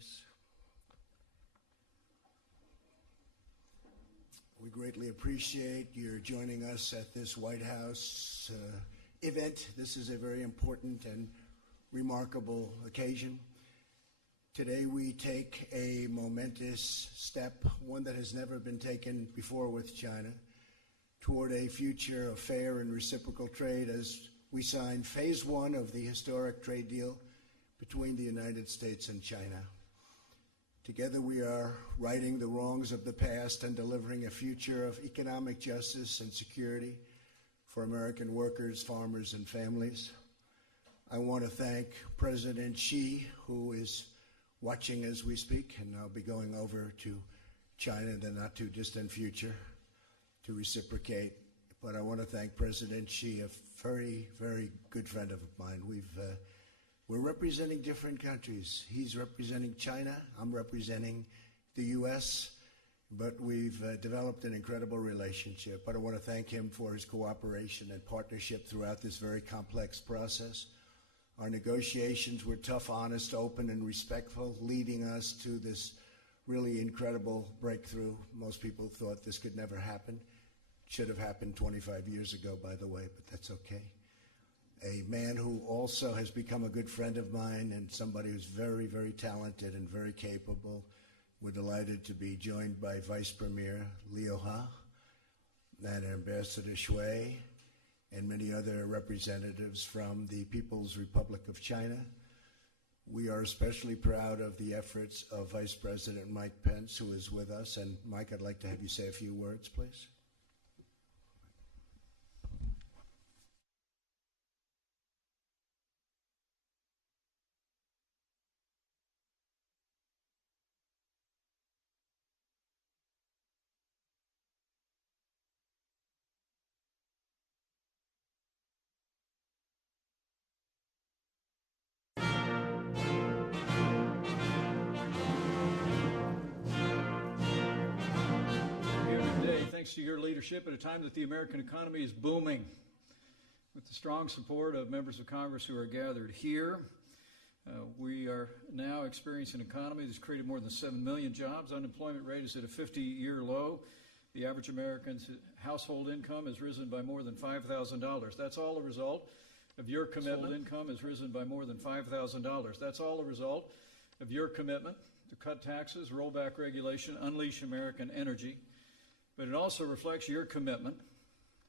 please. We greatly appreciate your joining us at this White House event. This is a very important and remarkable occasion. Today we take a momentous step, one that has never been taken before with China, toward a future of fair and reciprocal trade as we sign phase one of the historic trade deal between the United States and China. Together we are righting the wrongs of the past and delivering a future of economic justice and security for American workers, farmers, and families. I want to thank President Xi, who is watching as we speak, and I'll be going over to China in the not too distant future to reciprocate. But I want to thank President Xi, a very, very good friend of mine. We're representing different countries. He's representing China, I'm representing the U.S., but we've developed an incredible relationship. But I want to thank him for his cooperation and partnership throughout this very complex process. Our negotiations were tough, honest, open, and respectful, leading us to this really incredible breakthrough. Most people thought this could never happen. Should have happened 25 years ago, by the way, but that's okay. A man who also has become a good friend of mine and somebody who's very, very talented and very capable. We're delighted to be joined by Vice Premier Liu He and Ambassador Shui and many other representatives from the People's Republic of China. We are especially proud of the efforts of Vice President Mike Pence, who is with us. And Mike, I'd like to have you say a few words, please. Thanks to your leadership at a time that the American economy is booming. With the strong support of members of Congress who are gathered here, we are now experiencing an economy that's created more than 7 million jobs. Unemployment rate is at a 50-year low. The average American's household income has risen by more than $5,000. That's all a result of your commitment. Income has risen by more than $5,000. That's all a result of your commitment to cut taxes, roll back regulation, unleash American energy. But it also reflects your commitment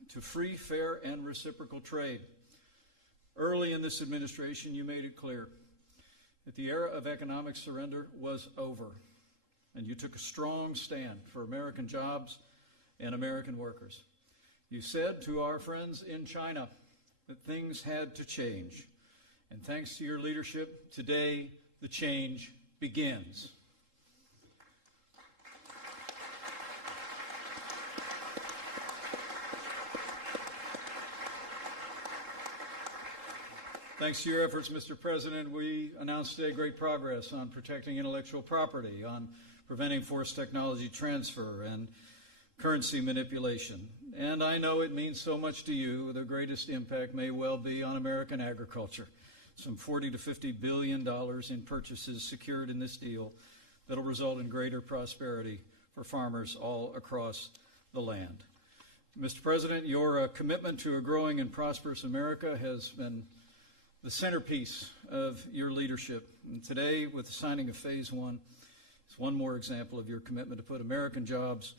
to free, fair, and reciprocal trade. Early in this administration, you made it clear that the era of economic surrender was over, and you took a strong stand for American jobs and American workers. You said to our friends in China that things had to change, and thanks to your leadership, today the change begins. Thanks to your efforts, Mr. President, we announced today great progress on protecting intellectual property, on preventing forced technology transfer and currency manipulation. And I know it means so much to you. The greatest impact may well be on American agriculture. Some $40 to $50 billion in purchases secured in this deal that will result in greater prosperity for farmers all across the land. Mr. President, your commitment to a growing and prosperous America has been the centerpiece of your leadership. And today, with the signing of Phase 1, it's one more example of your commitment to put American jobs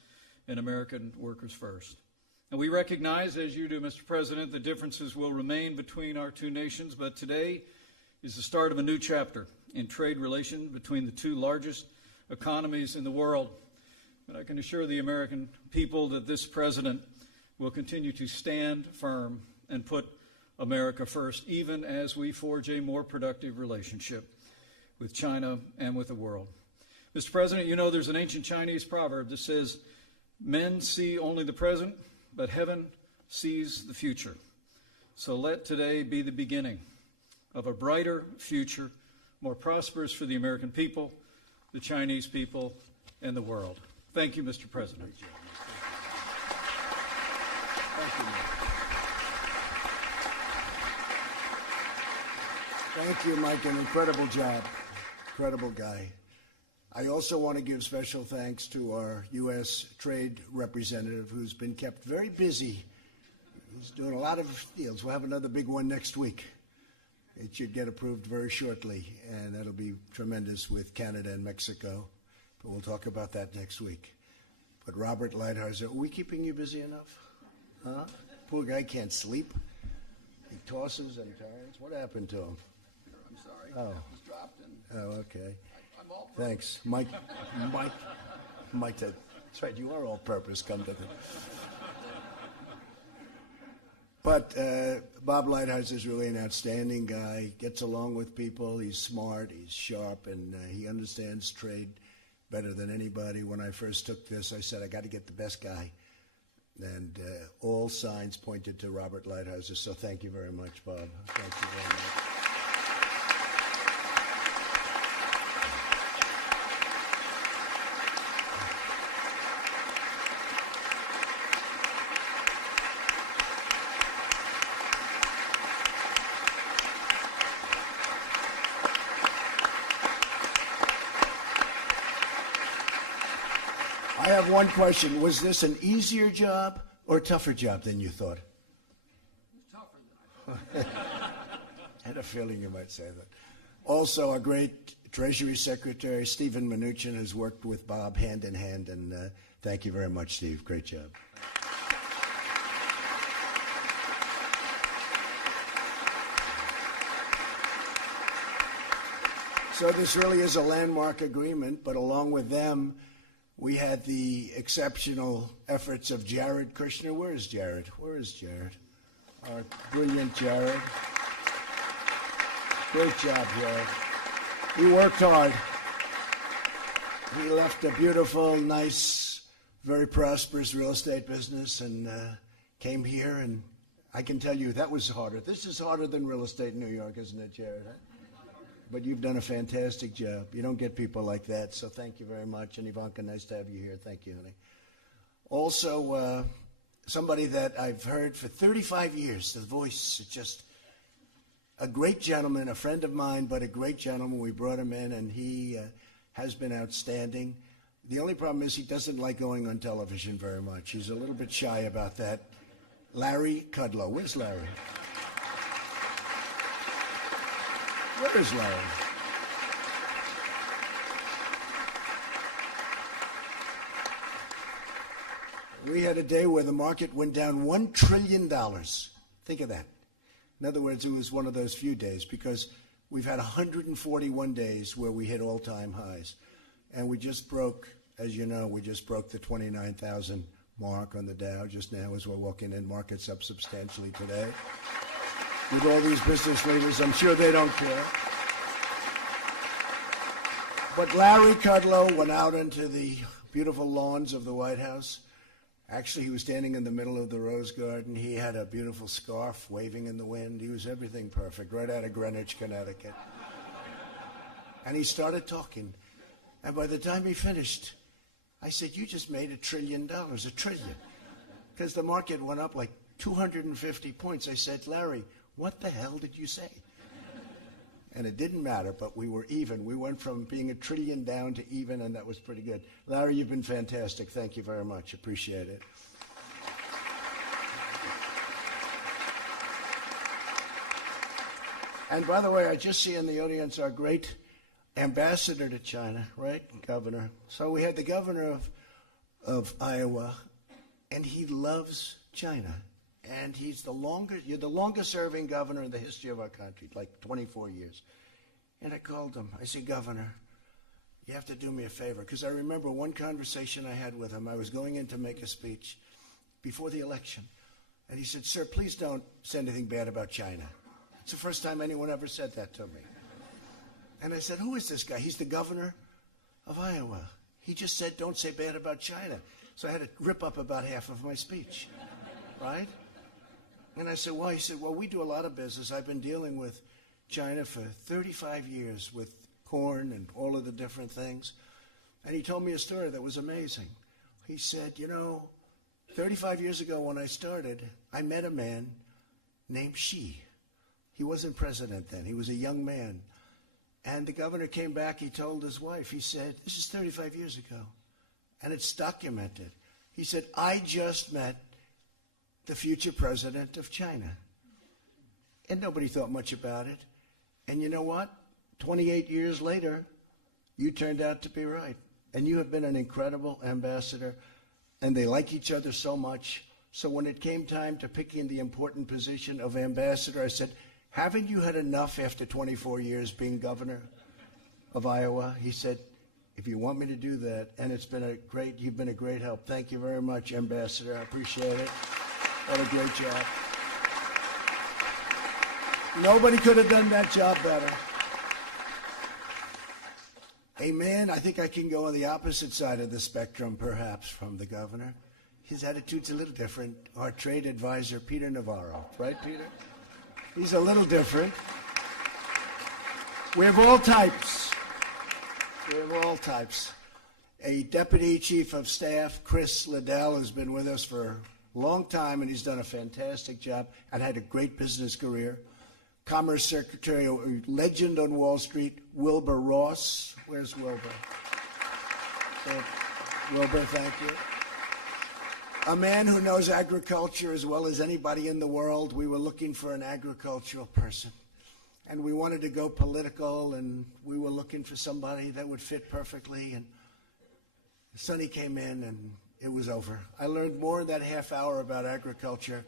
and American workers first. And we recognize, as you do, Mr. President, the differences will remain between our two nations, but today is the start of a new chapter in trade relations between the two largest economies in the world. And I can assure the American people that this president will continue to stand firm and put America first, even as we forge a more productive relationship with China and with the world. Mr. President, you know there's an ancient Chinese proverb that says, men see only the present, but heaven sees the future. So let today be the beginning of a brighter future, more prosperous for the American people, the Chinese people, and the world. Thank you, Mr. President. Thank you, Mike. Thank you, Mike. An incredible job. Incredible guy. I also want to give special thanks to our U.S. Trade Representative, who's been kept very busy. He's doing a lot of deals. We'll have another big one next week. It should get approved very shortly, and that'll be tremendous with Canada and Mexico. But we'll talk about that next week. But Robert Lighthizer, are we keeping you busy enough? Huh? Poor guy can't sleep. He tosses and turns. What happened to him? I'm sorry. Oh. That was dropped. And Oh, okay. I'm all Thanks. Mike, that's right, you are all purpose, come to think. But Bob Lighthizer is really an outstanding guy, gets along with people, he's smart, he's sharp, and he understands trade better than anybody. When I first took this, I said, I got to get the best guy. And all signs pointed to Robert Lighthizer, so thank you very much, Bob. Thank you very much. I have one question. Was this an easier job or a tougher job than you thought? It's tougher than I thought. I had a feeling you might say that. Also, our great Treasury Secretary, Stephen Mnuchin, has worked with Bob hand in hand, and thank you very much, Steve. Great job. So this really is a landmark agreement, but along with them, we had the exceptional efforts of Jared Kushner. Where is Jared? Where is Jared? Our brilliant Jared. Great job, Jared. He worked hard. He left a beautiful, nice, very prosperous real estate business and came here, and I can tell you that was harder. This is harder than real estate in New York, isn't it, Jared? But you've done a fantastic job. You don't get people like that, so thank you very much. And Ivanka, nice to have you here. Thank you, honey. Also, somebody that I've heard for 35 years, the voice, is just a great gentleman, a friend of mine, but a great gentleman. We brought him in, and he has been outstanding. The only problem is he doesn't like going on television very much. He's a little bit shy about that. Larry Kudlow. Where's Larry? Where is Larry? We had a day where the market went down $1 trillion. Think of that. In other words, it was one of those few days because we've had 141 days where we hit all-time highs. And we just broke, as you know, we just broke the 29,000 mark on the Dow just now as we're walking in. Market's up substantially today. With all these business leaders, I'm sure they don't care. But Larry Kudlow went out into the beautiful lawns of the White House. Actually, he was standing in the middle of the Rose Garden. He had a beautiful scarf waving in the wind. He was everything perfect, right out of Greenwich, Connecticut. And he started talking. And by the time he finished, I said, you just made $1 trillion, $1 trillion. Because the market went up like 250 points. I said, Larry, what the hell did you say? And it didn't matter, but we were even. We went from being $1 trillion down to even, and that was pretty good. Larry, you've been fantastic. Thank you very much. Appreciate it. And by the way, I just see in the audience our great ambassador to China, right, governor. So we had the governor of Iowa, and he loves China. And you're the longest serving governor in the history of our country, like 24 years. And I called him. I said, Governor, you have to do me a favor. Because I remember one conversation I had with him. I was going in to make a speech before the election. And he said, sir, please don't say anything bad about China. It's the first time anyone ever said that to me. And I said, who is this guy? He's the governor of Iowa. He just said, don't say bad about China. So I had to rip up about half of my speech, right? And I said, why? He said, well, we do a lot of business. I've been dealing with China for 35 years with corn and all of the different things. And he told me a story that was amazing. He said, 35 years ago when I started, I met a man named Xi. He wasn't president then. He was a young man. And the governor came back, he told his wife, he said, this is 35 years ago, and it's documented. He said, I just met the future president of China. And nobody thought much about it. And you know what? 28 years later, you turned out to be right. And you have been an incredible ambassador, and they like each other so much. So when it came time to picking the important position of ambassador, I said, haven't you had enough after 24 years being governor of Iowa? He said, if you want me to do that, and you've been a great help. Thank you very much, Ambassador. I appreciate it. What a great job. Nobody could have done that job better. Amen. I think I can go on the opposite side of the spectrum, perhaps, from the governor. His attitude's a little different. Our trade advisor, Peter Navarro. Right, Peter? He's a little different. We have all types. We have all types. A deputy chief of staff, Chris Liddell, has been with us for a long time, and he's done a fantastic job and had a great business career. Commerce Secretary, a legend on Wall Street, Wilbur Ross. Where's Wilbur? Wilbur, thank you. A man who knows agriculture as well as anybody in the world. We were looking for an agricultural person, and we wanted to go political, and we were looking for somebody that would fit perfectly, and Sonny came in, and it was over. I learned more in that half hour about agriculture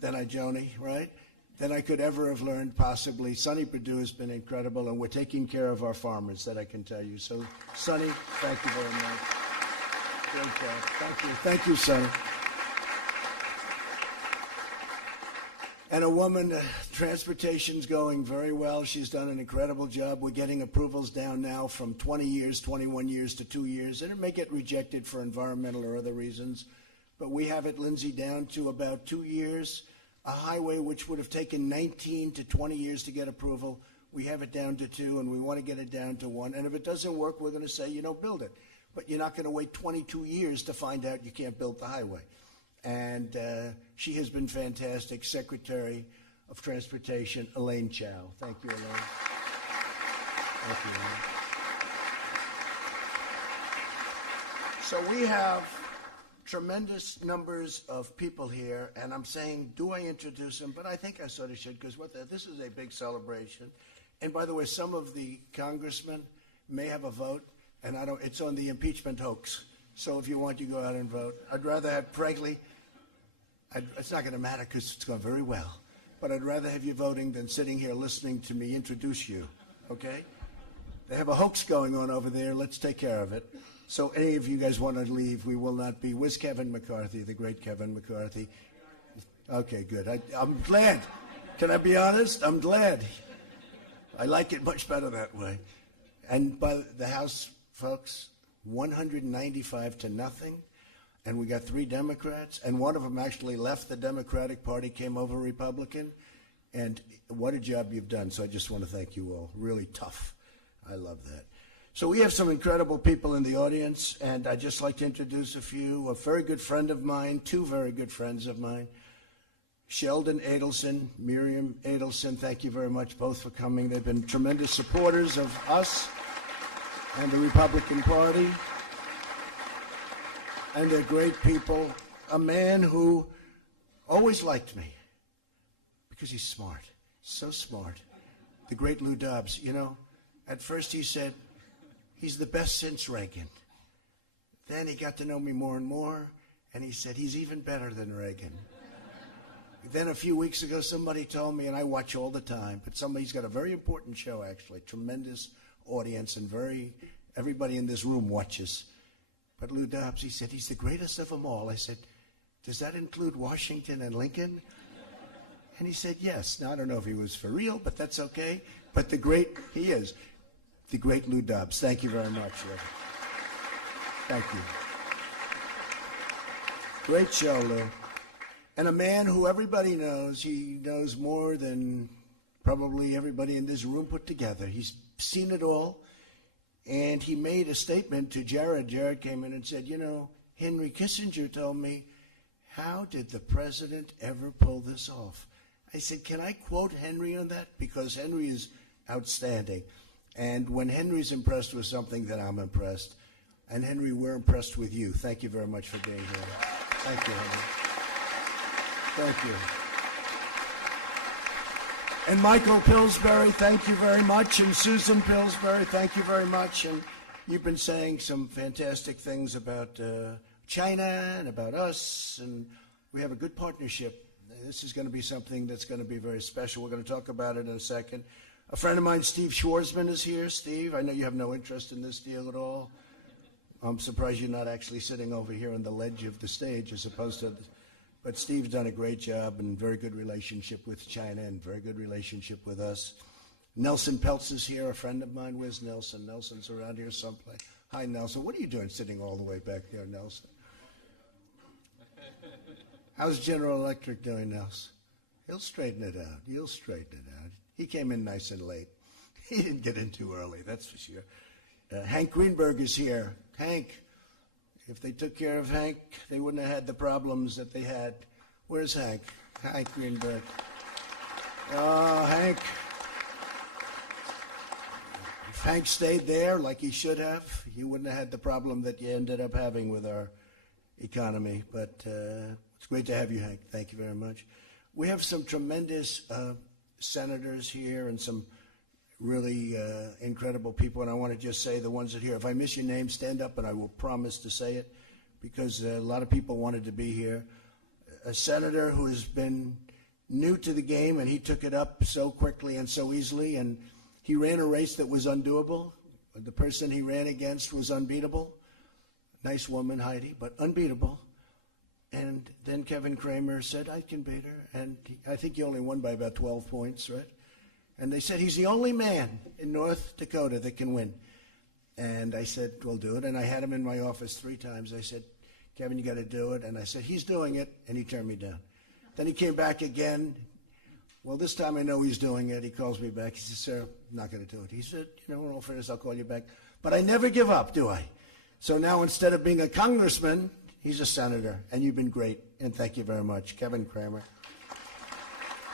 than Joni, right? Than I could ever have learned, possibly. Sonny Perdue has been incredible, and we're taking care of our farmers, that I can tell you. So, Sonny, thank you very much. Great job. Thank you. Thank you, Sonny. And a woman, transportation's going very well. She's done an incredible job. We're getting approvals down now from 20 years, 21 years to 2 years, and it may get rejected for environmental or other reasons. But we have it, Lindsay, down to about 2 years. A highway which would have taken 19 to 20 years to get approval, we have it down to 2, and we want to get it down to 1. And if it doesn't work, we're going to say, build it. But you're not going to wait 22 years to find out you can't build the highway. And she has been fantastic. Secretary of Transportation, Elaine Chao. Thank you, Elaine. Thank you, Elaine. So we have tremendous numbers of people here, and I'm saying, do I introduce them? But I think I sort of should, because this is a big celebration. And by the way, some of the congressmen may have a vote, and it's on the impeachment hoax. So if you want, you go out and vote. I'd rather have, frankly, it's not going to matter because it's going very well, but I'd rather have you voting than sitting here listening to me introduce you, okay? They have a hoax going on over there. Let's take care of it. So any of you guys want to leave, we will not be. Where's Kevin McCarthy, the great Kevin McCarthy? Okay, good. I'm glad. Can I be honest? I'm glad. I like it much better that way. And by the House, folks, 195 to nothing. And we got 3 Democrats, and one of them actually left the Democratic Party, came over Republican. And what a job you've done. So I just want to thank you all. Really tough. I love that. So we have some incredible people in the audience, and I'd just like to introduce a few. A very good friend of mine, 2 very good friends of mine, Sheldon Adelson, Miriam Adelson, thank you very much both for coming. They've been tremendous supporters of us and the Republican Party, and they're great people. A man who always liked me because he's smart, so smart. The great Lou Dobbs, at first he said, he's the best since Reagan. Then he got to know me more and more, and he said, he's even better than Reagan. Then a few weeks ago, somebody told me, and I watch all the time, but he's got a very important show, actually, tremendous audience, and everybody in this room watches. But Lou Dobbs, he said, he's the greatest of them all. I said, does that include Washington and Lincoln? And he said, yes. Now, I don't know if he was for real, but that's okay. But he is. The great Lou Dobbs. Thank you very much, Lou. Thank you. Great show, Lou. And a man who everybody knows. He knows more than probably everybody in this room put together. He's seen it all. And he made a statement to Jared. Jared came in and said, Henry Kissinger told me, how did the president ever pull this off? I said, can I quote Henry on that? Because Henry is outstanding. And when Henry's impressed with something, then I'm impressed. And Henry, we're impressed with you. Thank you very much for being here. Thank you, Henry. Thank you. And Michael Pillsbury, thank you very much. And Susan Pillsbury, thank you very much. And you've been saying some fantastic things about China and about us, and we have a good partnership. This is going to be something that's going to be very special. We're going to talk about it in a second. A friend of mine, Steve Schwarzman, is here. Steve, I know you have no interest in this deal at all. I'm surprised you're not actually sitting over here on the ledge of the stage as opposed to... But Steve's done a great job and very good relationship with China and very good relationship with us. Nelson Peltz is here, a friend of mine. Where's Nelson? Nelson's around here someplace. Hi, Nelson. What are you doing sitting all the way back there, Nelson? How's General Electric doing, Nelson? He'll straighten it out. You'll straighten it out. He came in nice and late. He didn't get in too early, that's for sure. Hank Greenberg is here. Hank, if they took care of Hank, they wouldn't have had the problems that they had. Where's Hank? Hank Greenberg. Oh, Hank. If Hank stayed there like he should have, you wouldn't have had the problem that you ended up having with our economy. But it's great to have you, Hank. Thank you very much. We have some tremendous senators here and some really incredible people, and I want to just say the ones that are here. If I miss your name, stand up and I will promise to say it, because a lot of people wanted to be here. A senator who has been new to the game, and he took it up so quickly and so easily, and he ran a race that was undoable. The person he ran against was unbeatable. Nice woman, Heidi, but unbeatable. And then Kevin Cramer said, I can beat her, and I think he only won by about 12 points, right? And they said, he's the only man in North Dakota that can win. And I said, we'll do it. And I had him in my office 3 times. I said, Kevin, you got to do it. And I said, he's doing it. And he turned me down. Then he came back again. Well, this time I know he's doing it. He calls me back. He said, sir, I'm not going to do it. He said, in all fairness, I'll call you back. But I never give up, do I? So now instead of being a congressman, he's a senator. And you've been great. And thank you very much. Kevin Cramer.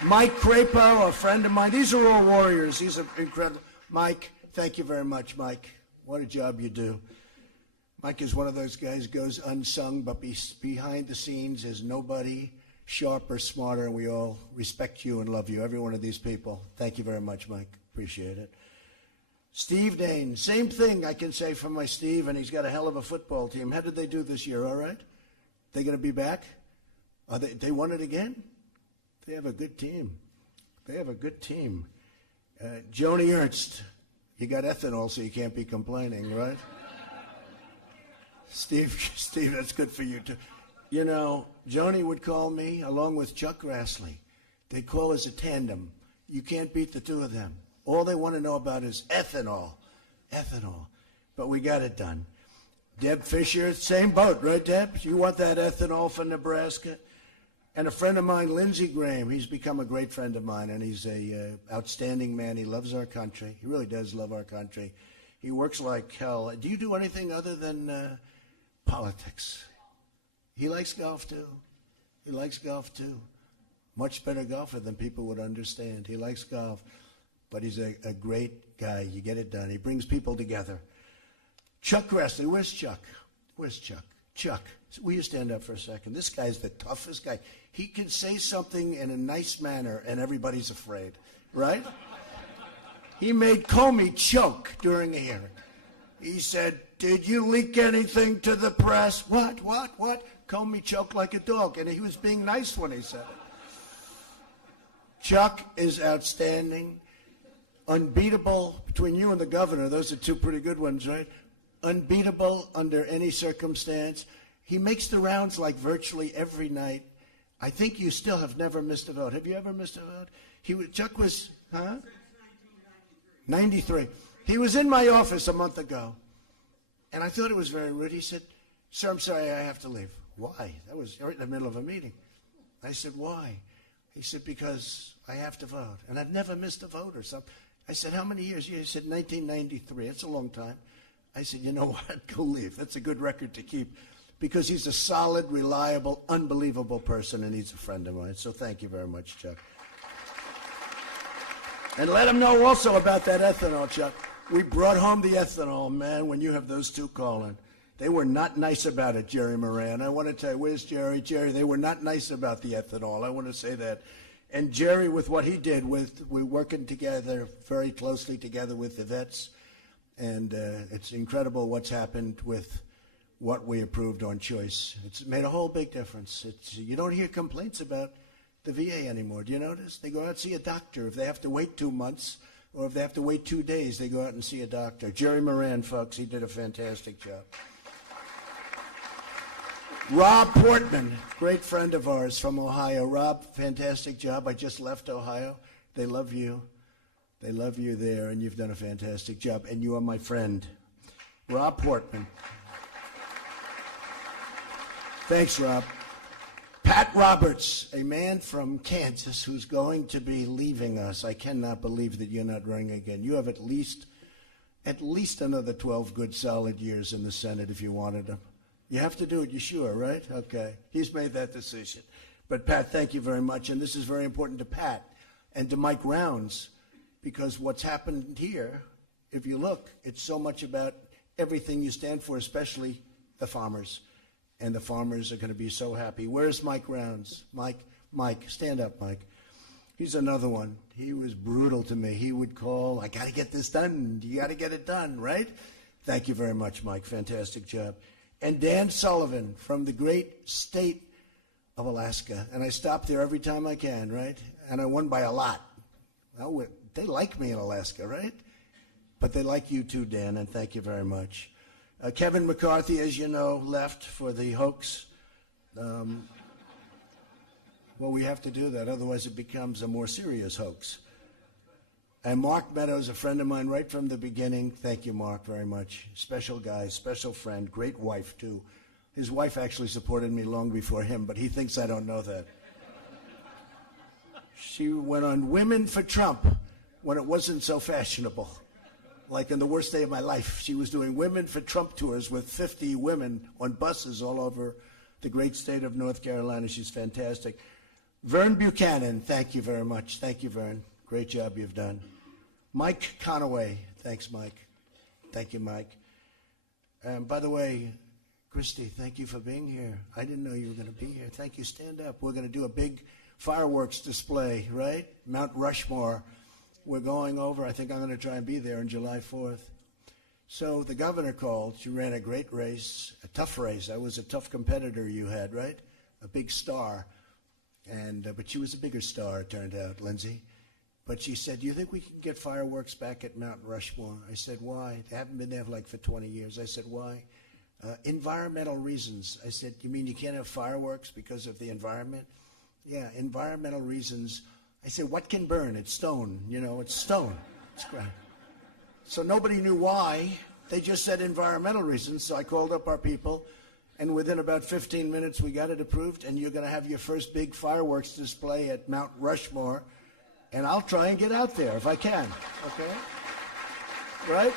Mike Crapo, a friend of mine. These are all warriors. These are incredible. Mike, thank you very much, Mike. What a job you do. Mike is one of those guys who goes unsung, but behind the scenes is nobody sharper, smarter, and we all respect you and love you, every one of these people. Thank you very much, Mike. Appreciate it. Steve Dane, same thing I can say for my Steve, and he's got a hell of a football team. How did they do this year, all right? They going to be back? They won it again? They have a good team. They have a good team. Joni Ernst, you got ethanol, so you can't be complaining, right? Steve, that's good for you, too. You know, Joni would call me along with Chuck Grassley. They'd call us a tandem. You can't beat the two of them. All they want to know about is ethanol. Ethanol. But we got it done. Deb Fisher, same boat, right, Deb? You want that ethanol for Nebraska? And a friend of mine, Lindsey Graham, he's become a great friend of mine, and he's a outstanding man. He loves our country. He really does love our country. He works like hell. Do you do anything other than politics? He likes golf, too. He likes golf, too. Much better golfer than people would understand. He likes golf, but he's a great guy. You get it done. He brings people together. Chuck Grassley, where's Chuck? Where's Chuck? Chuck, will you stand up for a second? This guy's the toughest guy. He can say something in a nice manner, and everybody's afraid, right? He made Comey choke during a hearing. He said, did you leak anything to the press? What? Comey choked like a dog, and he was being nice when he said it. Chuck is outstanding. Unbeatable between you and the governor. Those are 2 pretty good ones, right? Unbeatable under any circumstance. He makes the rounds like virtually every night. I think you still have never missed a vote. Have you ever missed a vote? Chuck was, huh? 93. He was in my office a month ago, and I thought it was very rude. He said, sir, I'm sorry, I have to leave. Why? That was right in the middle of a meeting. I said, why? He said, because I have to vote, and I've never missed a vote or something. I said, how many years? He said, 1993. It's a long time. I said, you know what? Go leave. That's a good record to keep, because he's a solid, reliable, unbelievable person, and he's a friend of mine. So thank you very much, Chuck. And let him know also about that ethanol, Chuck. We brought home the ethanol, man, when you have those two calling. They were not nice about it, Jerry Moran. I want to tell you, where's Jerry? Jerry, they were not nice about the ethanol. I want to say that. And Jerry, with what he did, we're working together, very closely together with the vets. And it's incredible what's happened with what we approved on choice. It's made a whole big difference. You don't hear complaints about the VA anymore. Do you notice? They go out and see a doctor. If they have to wait 2 months or if they have to wait 2 days, they go out and see a doctor. Jerry Moran, folks, he did a fantastic job. Rob Portman, great friend of ours from Ohio. Rob, fantastic job. I just left Ohio. They love you. They love you there, and you've done a fantastic job. And you are my friend. Rob Portman. Thanks, Rob. Pat Roberts, a man from Kansas who's going to be leaving us. I cannot believe that you're not running again. You have at least another 12 good, solid years in the Senate if you wanted them. You have to do it, you sure, right? Okay. He's made that decision. But, Pat, thank you very much. And this is very important to Pat and to Mike Rounds, because what's happened here, if you look, it's so much about everything you stand for, especially the farmers. And the farmers are going to be so happy. Where's Mike Rounds? Mike, stand up, Mike. He's another one. He was brutal to me. He would call, I got to get this done. You got to get it done, right? Thank you very much, Mike. Fantastic job. And Dan Sullivan from the great state of Alaska. And I stop there every time I can, right? And I won by a lot. Well, they like me in Alaska, right? But they like you too, Dan, and thank you very much. Kevin McCarthy, as you know, left for the hoax. Well, we have to do that, otherwise it becomes a more serious hoax. And Mark Meadows, a friend of mine right from the beginning. Thank you, Mark, very much. Special guy, special friend, great wife, too. His wife actually supported me long before him, but he thinks I don't know that. She went on Women for Trump when it wasn't so fashionable. Like in the worst day of my life, she was doing Women for Trump tours with 50 women on buses all over the great state of North Carolina. She's fantastic. Vern Buchanan, thank you very much. Thank you, Vern. Great job you've done. Mike Conaway, thanks, Mike. Thank you, Mike. By the way, Christy, thank you for being here. I didn't know you were going to be here. Thank you. Stand up. We're going to do a big fireworks display, right? Mount Rushmore. We're going over. I think I'm going to try and be there on July 4th. So the governor called. She ran a great race, a tough race. I was a tough competitor you had, right? A big star. But she was a bigger star, it turned out, Lindsay. But she said, do you think we can get fireworks back at Mount Rushmore? I said, why? They haven't been there for 20 years. I said, why? Environmental reasons. I said, you mean you can't have fireworks because of the environment? Yeah, environmental reasons. I said, what can burn? It's stone. It's stone. It's ground. So nobody knew why. They just said environmental reasons. So I called up our people, and within about 15 minutes, we got it approved, and you're going to have your first big fireworks display at Mount Rushmore, and I'll try and get out there if I can, okay? Right?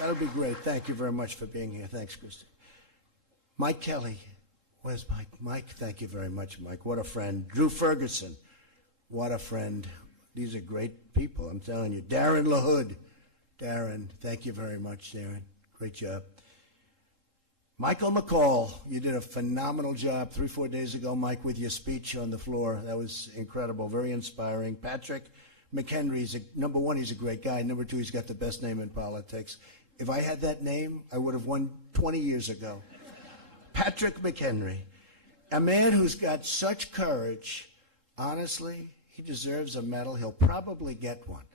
That'll be great. Thank you very much for being here. Thanks, Christy. Mike Kelly. Where's Mike? Mike, thank you very much, Mike. What a friend. Drew Ferguson. What a friend. These are great people, I'm telling you. Darren LaHood. Darren, thank you very much, Darren. Great job. Michael McCall, you did a phenomenal job 3-4 days ago, Mike, with your speech on the floor. That was incredible, very inspiring. Patrick McHenry, number one, he's a great guy. Number two, he's got the best name in politics. If I had that name, I would have won 20 years ago. Patrick McHenry, a man who's got such courage. Honestly, he deserves a medal. He'll probably get one.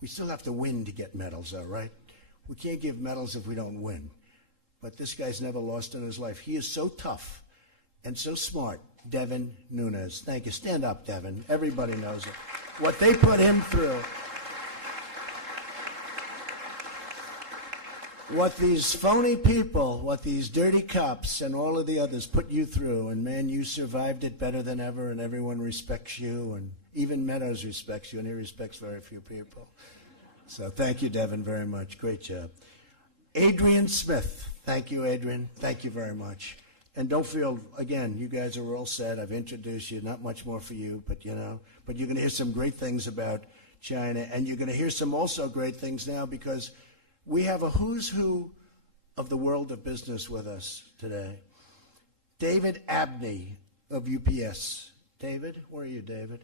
We still have to win to get medals, though, right? We can't give medals if we don't win. But this guy's never lost in his life. He is so tough and so smart. Devin Nunes. Thank you. Stand up, Devin. Everybody knows it. What they put him through. What these phony people, what these dirty cops and all of the others put you through, and man, you survived it better than ever, and everyone respects you, and even Meadows respects you, and he respects very few people. So thank you, Devin, very much. Great job. Adrian Smith. Thank you, Adrian. Thank you very much. And don't feel, again, you guys are all set. I've introduced you. Not much more for you, but you're going to hear some great things about China. And you're going to hear some also great things now because we have a who's who of the world of business with us today. David Abney of UPS. David, where are you, David?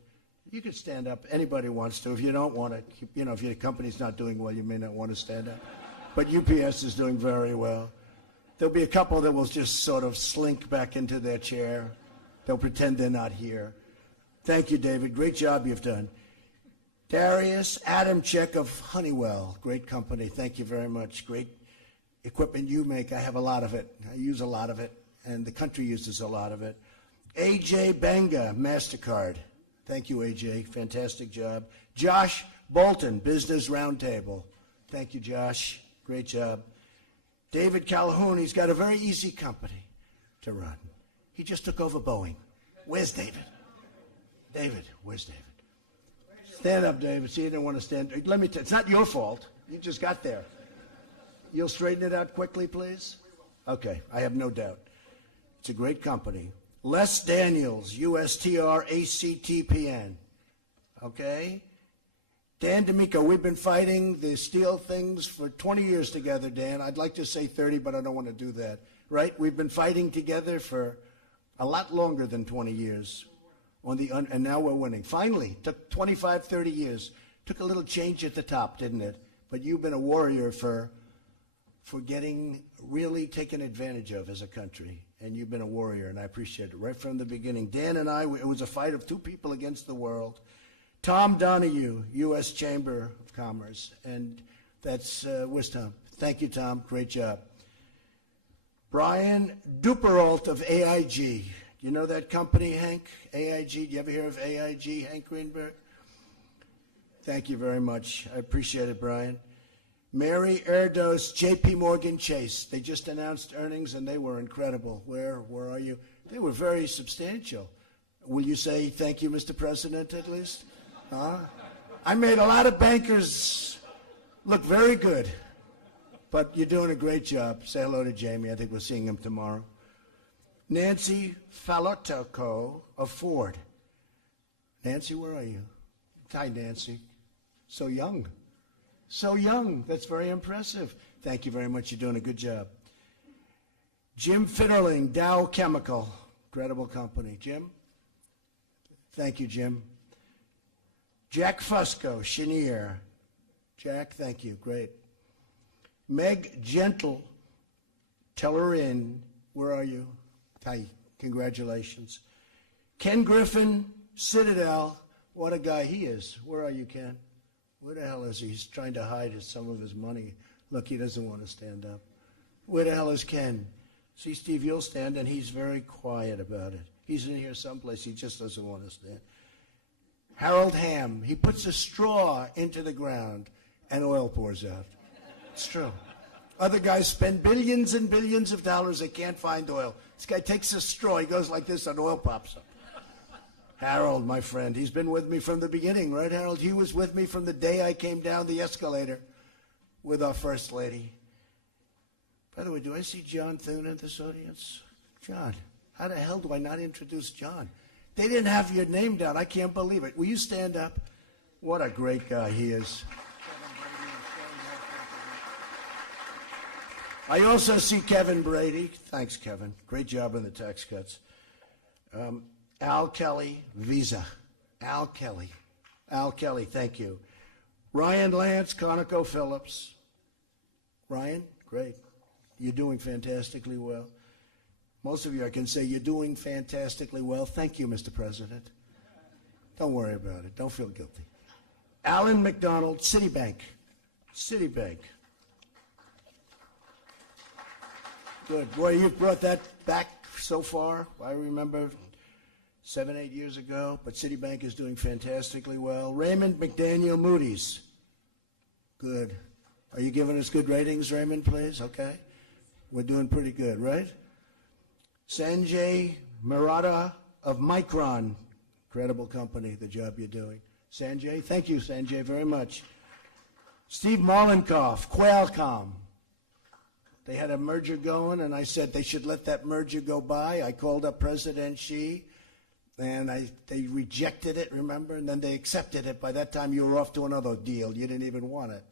You can stand up. Anybody wants to. If you don't want to, if your company's not doing well, you may not want to stand up. But UPS is doing very well. There'll be a couple that will just sort of slink back into their chair. They'll pretend they're not here. Thank you, David. Great job you've done. Darius Adamczyk of Honeywell. Great company. Thank you very much. Great equipment you make. I have a lot of it. I use a lot of it, and the country uses a lot of it. AJ Banga, MasterCard. Thank you, AJ. Fantastic job. Josh Bolton, Business Roundtable. Thank you, Josh. Great job. David Calhoun, he's got a very easy company to run. He just took over Boeing. Where's David? David, where's David? Stand up, David. See, you didn't want to stand. Let me tell you, it's not your fault. You just got there. You'll straighten it out quickly, please? Okay, I have no doubt. It's a great company. Les Daniels, USTRACTPN. Okay? Dan D'Amico, we've been fighting the steel things for 20 years together, Dan. I'd like to say 30, but I don't want to do that. Right? We've been fighting together for a lot longer than 20 years. And now we're winning. Finally, took 25, 30 years. Took a little change at the top, didn't it? But you've been a warrior for getting really taken advantage of as a country. And you've been a warrior, and I appreciate it right from the beginning. Dan and I, it was a fight of two people against the world. Tom Donahue, U.S. Chamber of Commerce, and that's where's Tom? Thank you, Tom. Great job. Brian Duperalt of AIG. You know that company, Hank? AIG. Do you ever hear of AIG, Hank Greenberg? Thank you very much. I appreciate it, Brian. Mary Erdos, J.P. Morgan Chase. They just announced earnings, and they were incredible. Where are you? They were very substantial. Will you say thank you, Mr. President, at least? Huh? I made a lot of bankers look very good, but you're doing a great job. Say hello to Jamie. I think we're seeing him tomorrow. Nancy Falotoko of Ford. Nancy, where are you? Hi, Nancy. So young. So young. That's very impressive. Thank you very much. You're doing a good job. Jim Fitterling, Dow Chemical. Incredible company. Jim? Thank you, Jim. Jack Fusco, Chenier. Jack, thank you. Great. Meg Gentle, Tellerin. Where are you? Hi. Congratulations. Ken Griffin, Citadel. What a guy he is. Where are you, Ken? Where the hell is he? He's trying to hide some of his money. Look, he doesn't want to stand up. Where the hell is Ken? See, Steve, you'll stand, and he's very quiet about it. He's in here someplace. He just doesn't want to stand. Harold Hamm, he puts a straw into the ground, and oil pours out. It's true. Other guys spend billions and billions of dollars. They can't find oil. This guy takes a straw. He goes like this, and oil pops up. Harold, my friend, he's been with me from the beginning, right, Harold? He was with me from the day I came down the escalator with our First Lady. By the way, do I see John Thune in this audience? John, how the hell do I not introduce John? They didn't have your name down. I can't believe it. Will you stand up? What a great guy he is. I also see Kevin Brady. Thanks, Kevin. Great job on the tax cuts. Al Kelly, Visa. Al Kelly, thank you. Ryan Lance, ConocoPhillips. Ryan, great. You're doing fantastically well. Most of you, I can say, you're doing fantastically well. Thank you, Mr. President. Don't worry about it. Don't feel guilty. Alan McDonald, Citibank. Good. Boy, you've brought that back so far. I remember 7, 8 years ago, but Citibank is doing fantastically well. Raymond McDaniel, Moody's. Good. Are you giving us good ratings, Raymond, please? Okay. We're doing pretty good, right? Sanjay Maratha of Micron. Incredible company, the job you're doing. Sanjay, thank you, Sanjay, very much. Steve Mollenkoff, Qualcomm. They had a merger going, and I said they should let that merger go by. I called up President Xi, And they rejected it, remember? And then they accepted it. By that time, you were off to another deal. You didn't even want it.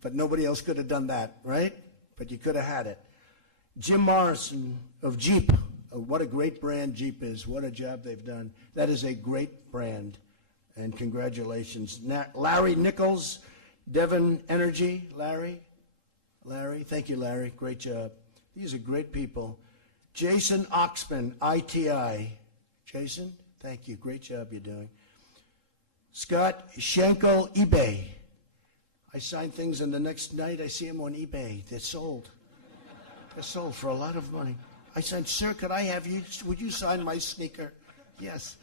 But nobody else could have done that, right? But you could have had it. Jim Morrison of Jeep. What a great brand Jeep is. What a job they've done. That is a great brand. And congratulations. Larry Nichols, Devon Energy. Larry, thank you, Larry. Great job. These are great people. Jason Oxman, ITI. Jason, thank you. Great job you're doing. Scott Schenkel, eBay. I sign things, and the next night I see them on eBay. They're sold. They're sold for a lot of money. I said, sir, could I have you? Would you sign my sneaker? Yes.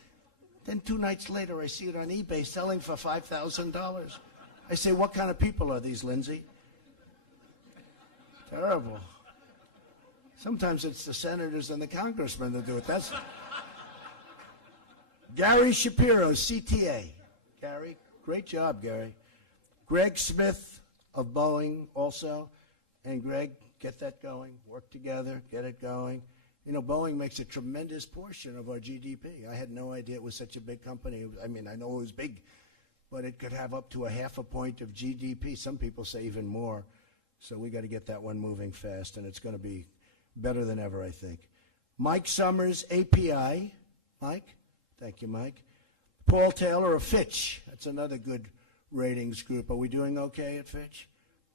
Then 2 nights later, I see it on eBay selling for $5,000. I say, what kind of people are these, Lindsay? Terrible. Sometimes it's the senators and the congressmen that do it. That's Gary Shapiro, CTA. Gary, great job, Gary. Greg Smith of Boeing also. And Greg, get that going. Work together, get it going. You know, Boeing makes a tremendous portion of our GDP. I had no idea it was such a big company. I mean, I know it was big, but it could have up to 0.5 point of GDP. Some people say even more. So we got to get that one moving fast, and it's going to be better than ever, I think. Mike Summers, API. Mike? Thank you, Mike. Paul Taylor of Fitch. That's another good ratings group. Are we doing okay at Fitch?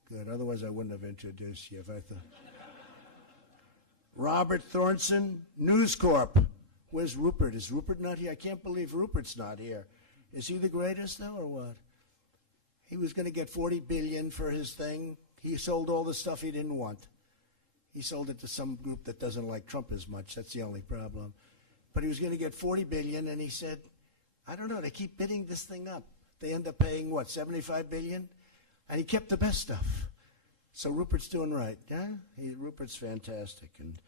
Good. Otherwise, I wouldn't have introduced you if I thought. Robert Thornton, News Corp. Where's Rupert? Is Rupert not here? I can't believe Rupert's not here. Is he the greatest, though, or what? He was going to get $40 billion for his thing. He sold all the stuff he didn't want. He sold it to some group that doesn't like Trump as much. That's the only problem. But he was going to get $40 billion, and he said, I don't know, they keep bidding this thing up. They end up paying, what, $75 billion? And he kept the best stuff. So Rupert's doing right, yeah? Rupert's fantastic, and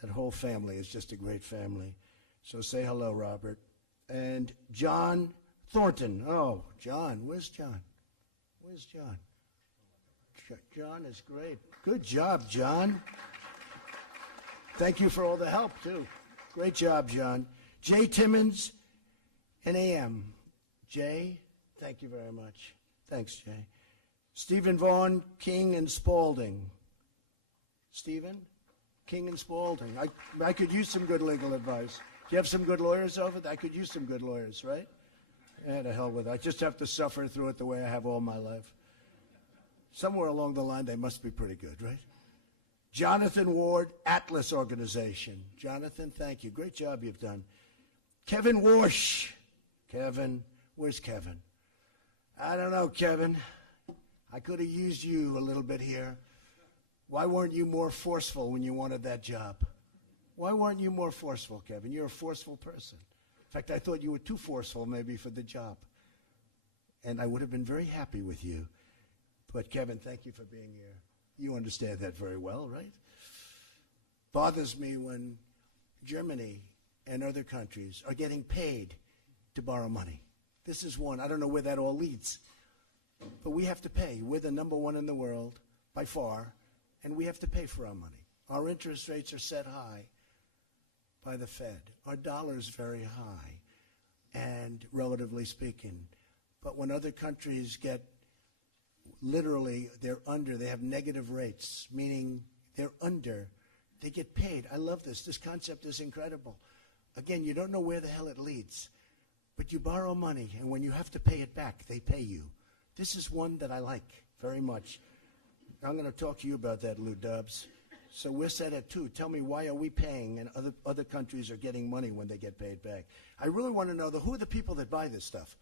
that whole family is just a great family. So say hello, Robert. And John Thornton. Oh, John. Where's John? Where's John? John is great. Good job, John. Thank you for all the help, too. Great job, John. Jay Timmons, NAM. Jay, thank you very much. Thanks, Jay. Stephen Vaughn, King and Spalding. Stephen? King and Spalding. I could use some good legal advice. Do you have some good lawyers over there? I could use some good lawyers, right? Yeah, to hell with it. I just have to suffer through it the way I have all my life. Somewhere along the line, they must be pretty good, right? Jonathan Ward, Atlas Organization. Jonathan, thank you. Great job you've done. Kevin Warsh. Kevin, where's Kevin? I don't know, Kevin. I could have used you a little bit here. Why weren't you more forceful when you wanted that job? Why weren't you more forceful, Kevin? You're a forceful person. In fact, I thought you were too forceful maybe for the job. And I would have been very happy with you. But Kevin, thank you for being here. You understand that very well, right? Bothers me when Germany and other countries are getting paid to borrow money. This is one. I don't know where that all leads. But we have to pay. We're the #1 in the world, by far, and we have to pay for our money. Our interest rates are set high by the Fed. Our dollar is very high, and relatively speaking. But when other countries get literally, they have negative rates, meaning they're under, they get paid. I love this. This concept is incredible. Again, you don't know where the hell it leads, but you borrow money, and when you have to pay it back, they pay you. This is one that I like very much. I'm going to talk to you about that, Lou Dubs. So we're set at 2. Tell me, why are we paying and other countries are getting money when they get paid back? I really want to know, who are the people that buy this stuff?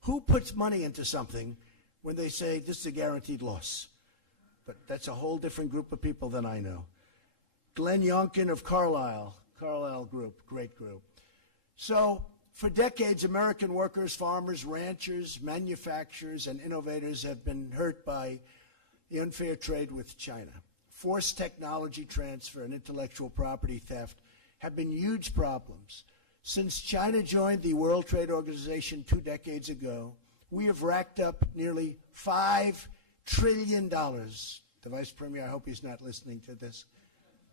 Who puts money into something when they say this is a guaranteed loss? But that's a whole different group of people than I know. Glenn Youngkin of Carlyle Group, great group. So for decades, American workers, farmers, ranchers, manufacturers, and innovators have been hurt by the unfair trade with China. Forced technology transfer and intellectual property theft have been huge problems. Since China joined the World Trade Organization 2 decades ago, we have racked up nearly $5 trillion. The Vice Premier, I hope he's not listening to this,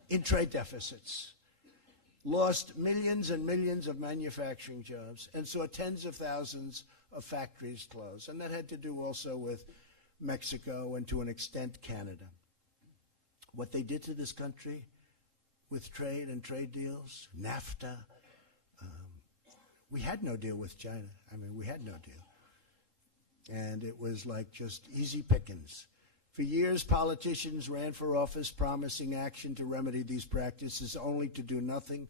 in trade deficits. lost millions and millions of manufacturing jobs, and saw tens of thousands of factories close. And that had to do also with Mexico and to an extent Canada. What they did to this country with trade and trade deals, NAFTA, we had no deal with China. I mean, we had no deal. And it was like just easy pickings. For years, politicians ran for office promising action to remedy these practices, only to do nothing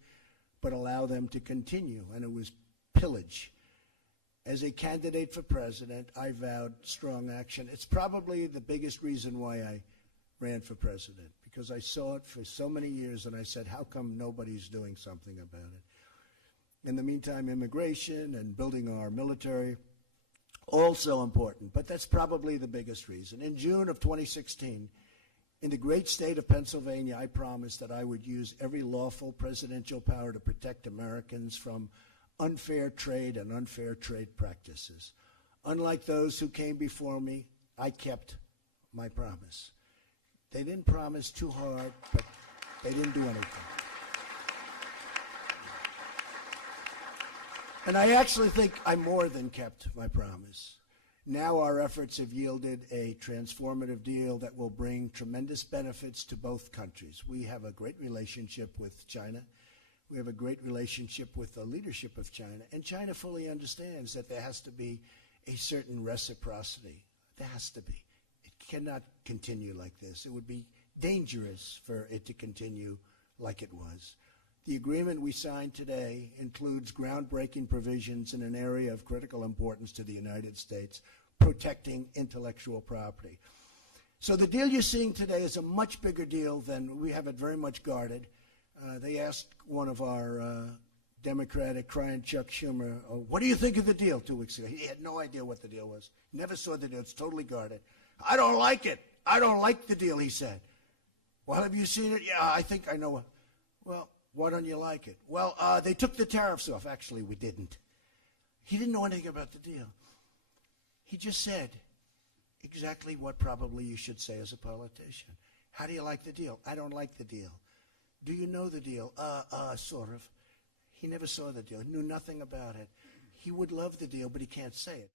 but allow them to continue, and it was pillage. As a candidate for president, I vowed strong action. It's probably the biggest reason why I ran for president, because I saw it for so many years, and I said, how come nobody's doing something about it? In the meantime, immigration and building our military, also important, but that's probably the biggest reason. In June of 2016, in the great state of Pennsylvania, I promised that I would use every lawful presidential power to protect Americans from unfair trade and unfair trade practices. Unlike those who came before me, I kept my promise. They didn't promise too hard, but they didn't do anything. And I actually think I more than kept my promise. Now our efforts have yielded a transformative deal that will bring tremendous benefits to both countries. We have a great relationship with China. We have a great relationship with the leadership of China. And China fully understands that there has to be a certain reciprocity. There has to be. It cannot continue like this. It would be dangerous for it to continue like it was. The agreement we signed today includes groundbreaking provisions in an area of critical importance to the United States, protecting intellectual property. So the deal you're seeing today is a much bigger deal than we have it very much guarded. They asked one of our Democratic crying Chuck Schumer, what do you think of the deal 2 weeks ago? He had no idea what the deal was. Never saw the deal. It's totally guarded. I don't like it. I don't like the deal, he said. Well, have you seen it? Yeah, I think I know. Well, why don't you like it? Well, they took the tariffs off. Actually, we didn't. He didn't know anything about the deal. He just said exactly what probably you should say as a politician. How do you like the deal? I don't like the deal. Do you know the deal? Sort of. He never saw the deal. He knew nothing about it. He would love the deal, but he can't say it.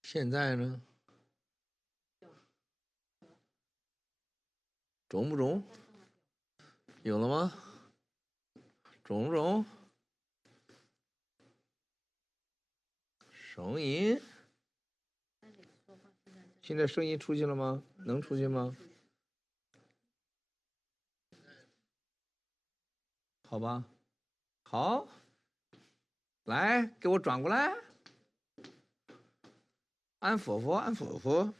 现在呢？中不中？有了吗？中不中？声音？现在声音出去了吗？能出去吗？好吧，好，来，给我转过来。安佛佛，安佛佛。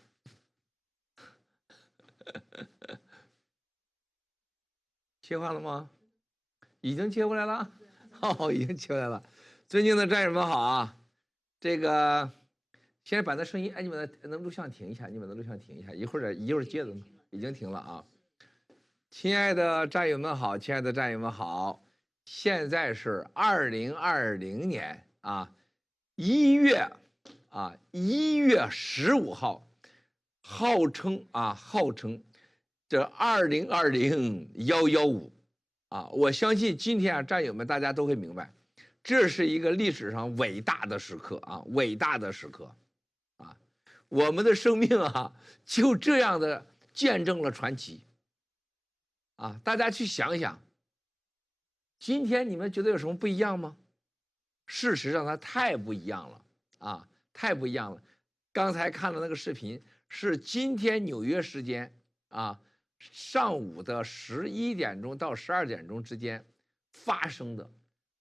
切换了吗？已经切过来了。哦，已经切过来了。尊敬的战友们好啊！这个现在把那声音，哎，你把那录像停一下，你把那录像停一下，一会儿接着，已经停了啊。亲爱的战友们好，亲爱的战友们好，现在是2020年1月15号，号称这2020-115我相信今天战友们大家都会明白，这是一个历史上伟大的时刻伟大的时刻我们的生命就这样的见证了传奇大家去想一想，今天你们觉得有什么不一样吗？事实上它太不一样了太不一样了。刚才看的那个视频是今天纽约时间上午的11点钟到12点钟之间发生的。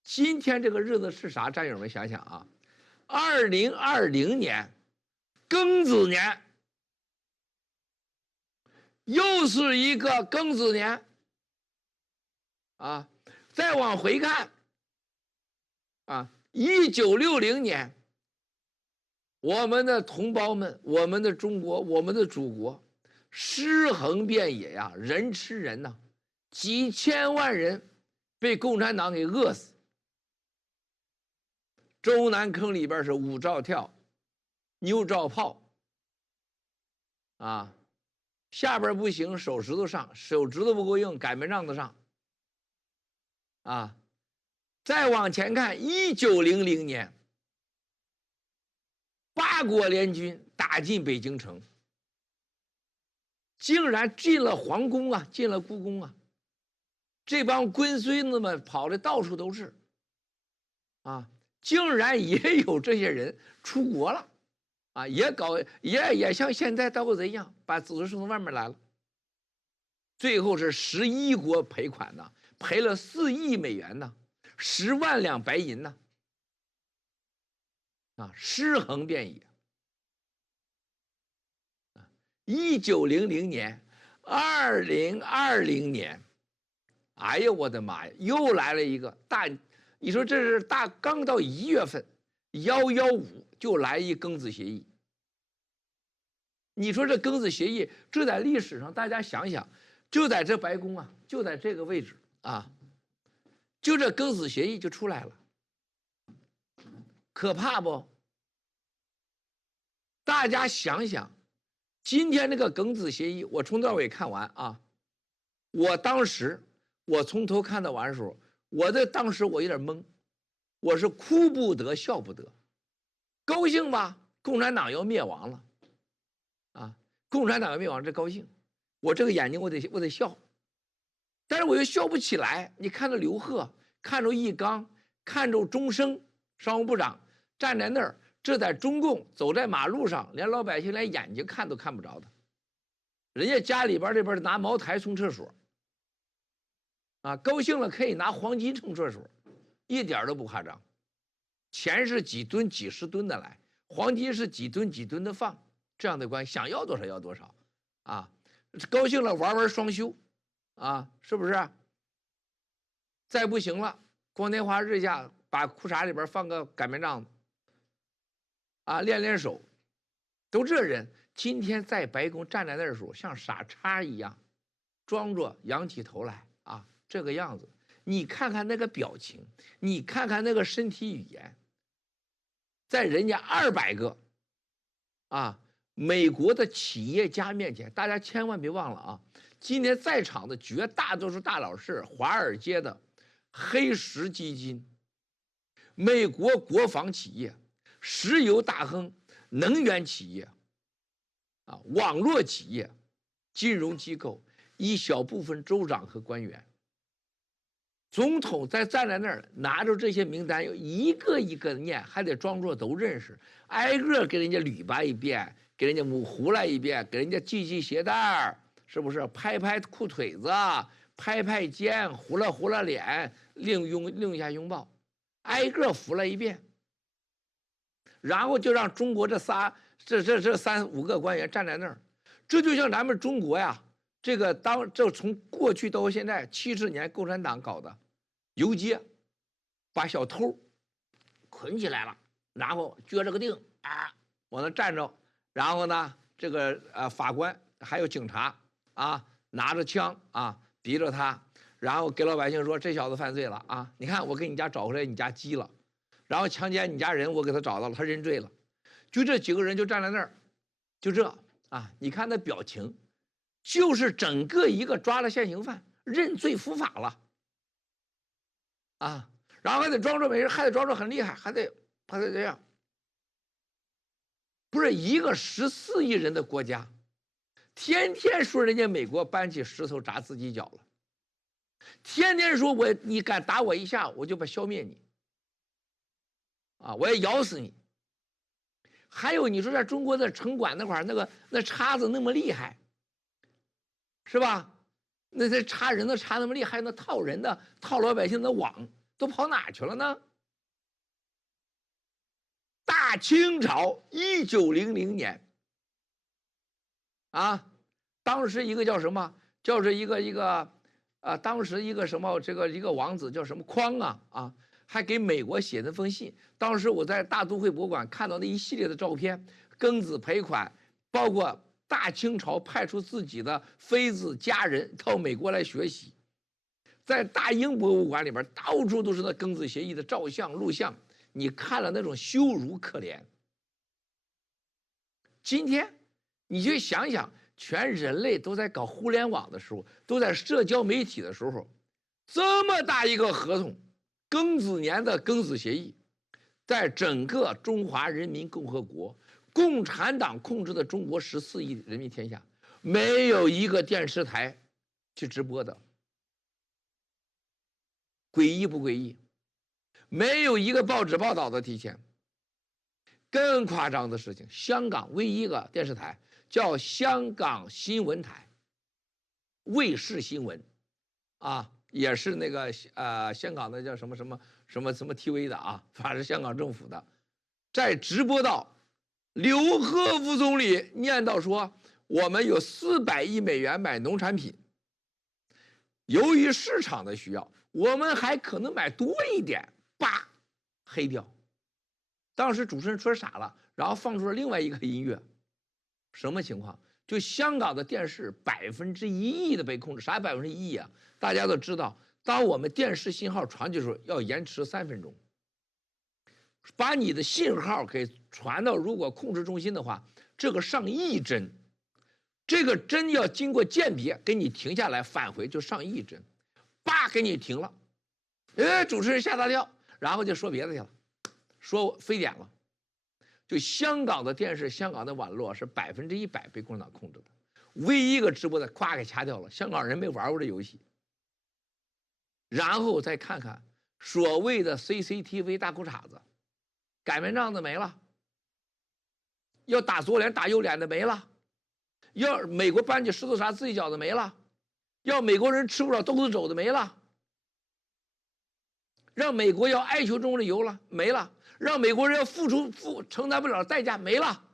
今天这个日子是啥？战友们想想2020年庚子年又是一个庚子年啊。再往回看啊，1960年，我们的同胞们，我们的中国，我们的祖国，尸横遍野呀，人吃人呐，几千万人被共产党给饿死。中南坑里边是5照跳，9照炮啊，下边不行，手指头上，手指头不够硬，擀面杖子上啊。再往前看，1900年，8国联军打进北京城，竟然进了皇宫啊，进了故宫啊，这帮龟孙子们跑的到处都是啊，竟然也有这些人出国了啊，也像现在盗贼一样，把子孙送到外面来了。最后是11国赔款呢，赔了4亿美元呢，10万两白银呢，啊，尸横遍野。1900年，2020年，哎呀，我的妈呀，又来了一个大，你说这是大，刚到1月份，115就来一庚子协议。你说这庚子协议，这在历史上大家想想，就在这白宫啊，就在这个位置啊，就这庚子协议就出来了，可怕不？大家想想，今天这个庚子协议，我从头到尾看完啊，我当时我从头看到完的时候，当时我有点懵，我是哭不得笑不得，高兴吧，共产党要灭亡了，啊，共产党要灭亡，这高兴，我这个眼睛我得笑，但是我又笑不起来。你看着刘鹤，看着易纲，看着钟声商务部长站在那儿，这在中共走在马路上，连老百姓连眼睛看都看不着的，人家家里边这边拿茅台冲厕所，啊，高兴了可以拿黄金冲厕所，一点都不夸张。钱是几吨几十吨的来，黄金是几吨几吨的放，这样的关系，想要多少要多少，啊，高兴了玩双休，啊，是不是？再不行了，光天化日下把裤衩里边放个擀面杖子，啊，练手，都这人今天在白宫站在那儿的时候，像傻叉一样，装着仰起头来啊，这个样子。你看看那个表情，你看看那个身体语言，在人家200个啊美国的企业家面前，大家千万别忘了啊，今天在场的绝大多数大佬是华尔街的黑石基金、美国国防企业、石油大亨、能源企业啊、网络企业、金融机构，一小部分州长和官员。总统站在那儿，拿着这些名单，一个一个的念，还得装作都认识，挨个给人家捋巴一遍，给人家胡来一遍，给人家系鞋带，是不是？拍拍裤腿子，拍拍肩，糊了脸，另一下拥抱，挨个服了一遍。然后就让中国这3、5个官员站在那儿，这就像咱们中国呀。这从过去到现在70年，共产党搞的游街，把小偷捆起来了，然后撅着个腚啊，往那站着，然后呢，这个法官还有警察啊，拿着枪啊，逼着他，然后给老百姓说这小子犯罪了啊，你看我给你家找回来，你家鸡了，然后强奸你家人，我给他找到了，他认罪了，就这几个人就站在那儿，就这啊，你看那表情。就是整个一个抓了现行犯，认罪伏法了，啊，然后还得装作没事，还得装作很厉害，还得这样。不是一个14亿人的国家，天天说人家美国搬起石头砸自己脚了，天天说你敢打我一下，我就消灭你，啊，我要咬死你。还有你说在中国的城管那块儿，那叉子那么厉害。是吧？那些插人的插那么厉害，那套人的套老百姓的网都跑哪去了呢？大清朝1900年啊，当时一个叫什么，叫是当时一个什么一个王子叫什么匡啊，还给美国写那封信。当时我在大都会博物馆看到那一系列的照片，庚子赔款，包括大清朝派出自己的妃子家人到美国来学习。在大英博物馆里边，到处都是那庚子协议的照相录像，你看了那种羞辱可怜。今天你就想想，全人类都在搞互联网的时候，都在社交媒体的时候，这么大一个合同，庚子年的庚子协议，在整个中华人民共和国共产党控制的中国14亿人民天下，没有一个电视台去直播的。诡异不诡异？没有一个报纸报道的提前。更夸张的事情，香港唯一一个电视台叫香港新闻台，卫视新闻，也是那个香港的叫什么 TV 的啊，反正是香港政府的，在直播到刘鹤副总理念叨说，我们有400亿美元买农产品，由于市场的需要，我们还可能买多一点，叭，黑掉。当时主持人说傻了，然后放出了另外一个音乐，什么情况？就香港的电视1%亿的被控制，啥1%亿啊？大家都知道，当我们电视信号传去的时候，要延迟3分钟，把你的信号给传到，如果控制中心的话，这个上亿帧，这个针要经过鉴别，给你停下来，返回就上亿帧。叭，给你停了，主持人吓大跳，然后就说别的去了，说非典了。就香港的电视、香港的网络是100%被共产党控制的，唯一一个直播的咵给掐掉了，香港人没玩过这游戏。然后再看看所谓的 CCTV 大裤衩子，擀面杖子没了，要打左脸打右脸的没了，要美国搬起石头砸自己脚的没了，要美国人吃不了豆子肘的没了，让美国要哀求中的油了没了，让美国人要承担不了代价没了。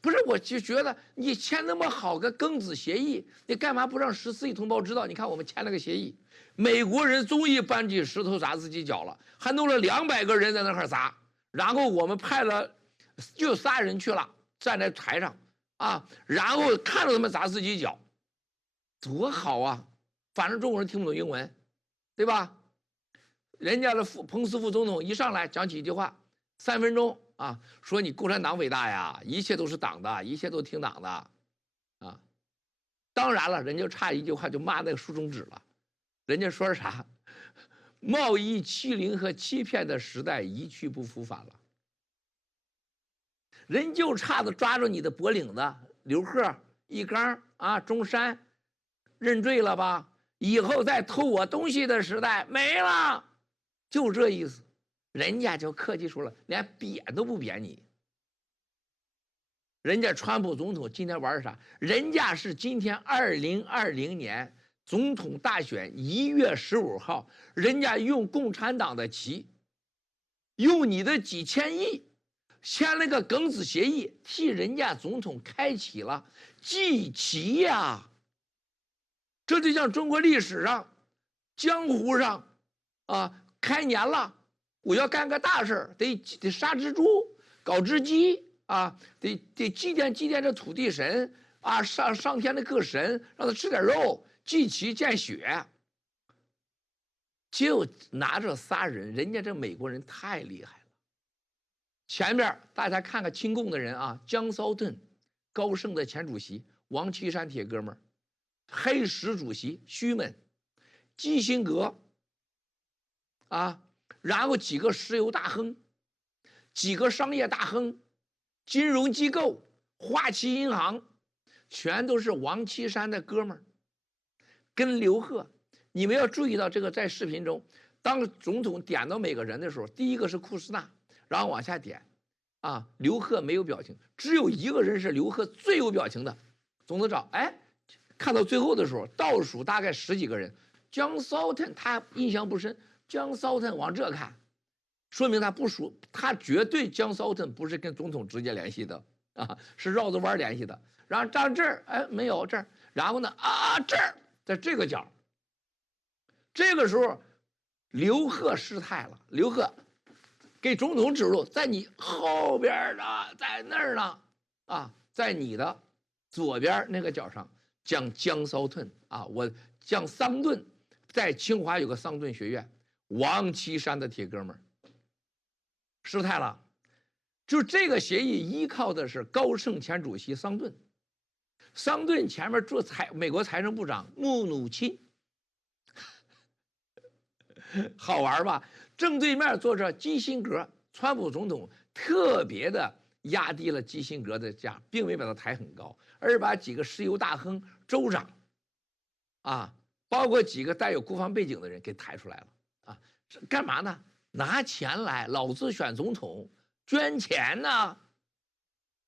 不是，我就觉得你签那么好个庚子协议，你干嘛不让14亿同胞知道？你看我们签了个协议，美国人终于搬起石头砸自己脚了，还弄了200个人在那块砸，然后我们派了就3人去了，站在台上然后看着他们砸自己脚，多好啊！反正中国人听不懂英文，对吧？人家的彭斯副总统一上来讲几句话，3分钟说你共产党伟大呀，一切都是党的，一切都听党的当然了，人家差一句话就骂那个竖中指了，人家说啥？贸易欺凌和欺骗的时代一去不复返了。人就差的抓住你的脖领子，刘鹤、一刚中山，认罪了吧？以后再偷我东西的时代没了，就这意思。人家就客气说了，连贬都不贬你。人家川普总统今天玩啥？人家是今天2020年总统大选1月15号，人家用共产党的旗，用你的几千亿签了个庚子协议，替人家总统开启了祭旗呀。这就像中国历史上江湖上开年了，我要干个大事，得杀只猪，搞只鸡得祭奠这土地神上天的各神，让他吃点肉，祭旗见血。就拿着仨人，人家这美国人太厉害了。前面大家看看亲共的人江骚顿，高盛的前主席，王岐山铁哥们儿，黑石主席徐们，基辛格然后几个石油大亨，几个商业大亨，金融机构，花旗银行，全都是王岐山的哥们儿，跟刘鹤。你们要注意到这个，在视频中，当总统点到每个人的时候，第一个是库斯纳，然后往下点刘鹤没有表情，只有一个人是刘鹤最有表情的，总统长看到最后的时候，倒数大概10几个人，江骚顿他印象不深，江骚顿往这看，说明他不熟，他绝对江骚顿不是跟总统直接联系的啊，是绕着弯联系的。然后站这儿，哎，没有这儿，然后呢，啊，这儿在这个角。这个时候，刘贺失态了。刘贺给总统指路，在你后边呢，在那儿呢，啊，在你的左边那个角上，讲江骚顿啊，我讲桑顿，在清华有个桑顿学院，王岐山的铁哥们儿，失态了。就这个协议依靠的是高盛前主席桑顿，桑顿前面做美国财政部长穆努钦。好玩吧？正对面坐着基辛格，川普总统特别的压低了基辛格的价，并没把他抬很高，而把几个石油大亨、州长，啊，包括几个带有国防背景的人给抬出来了啊！干嘛呢？拿钱来，老子选总统，捐钱呢，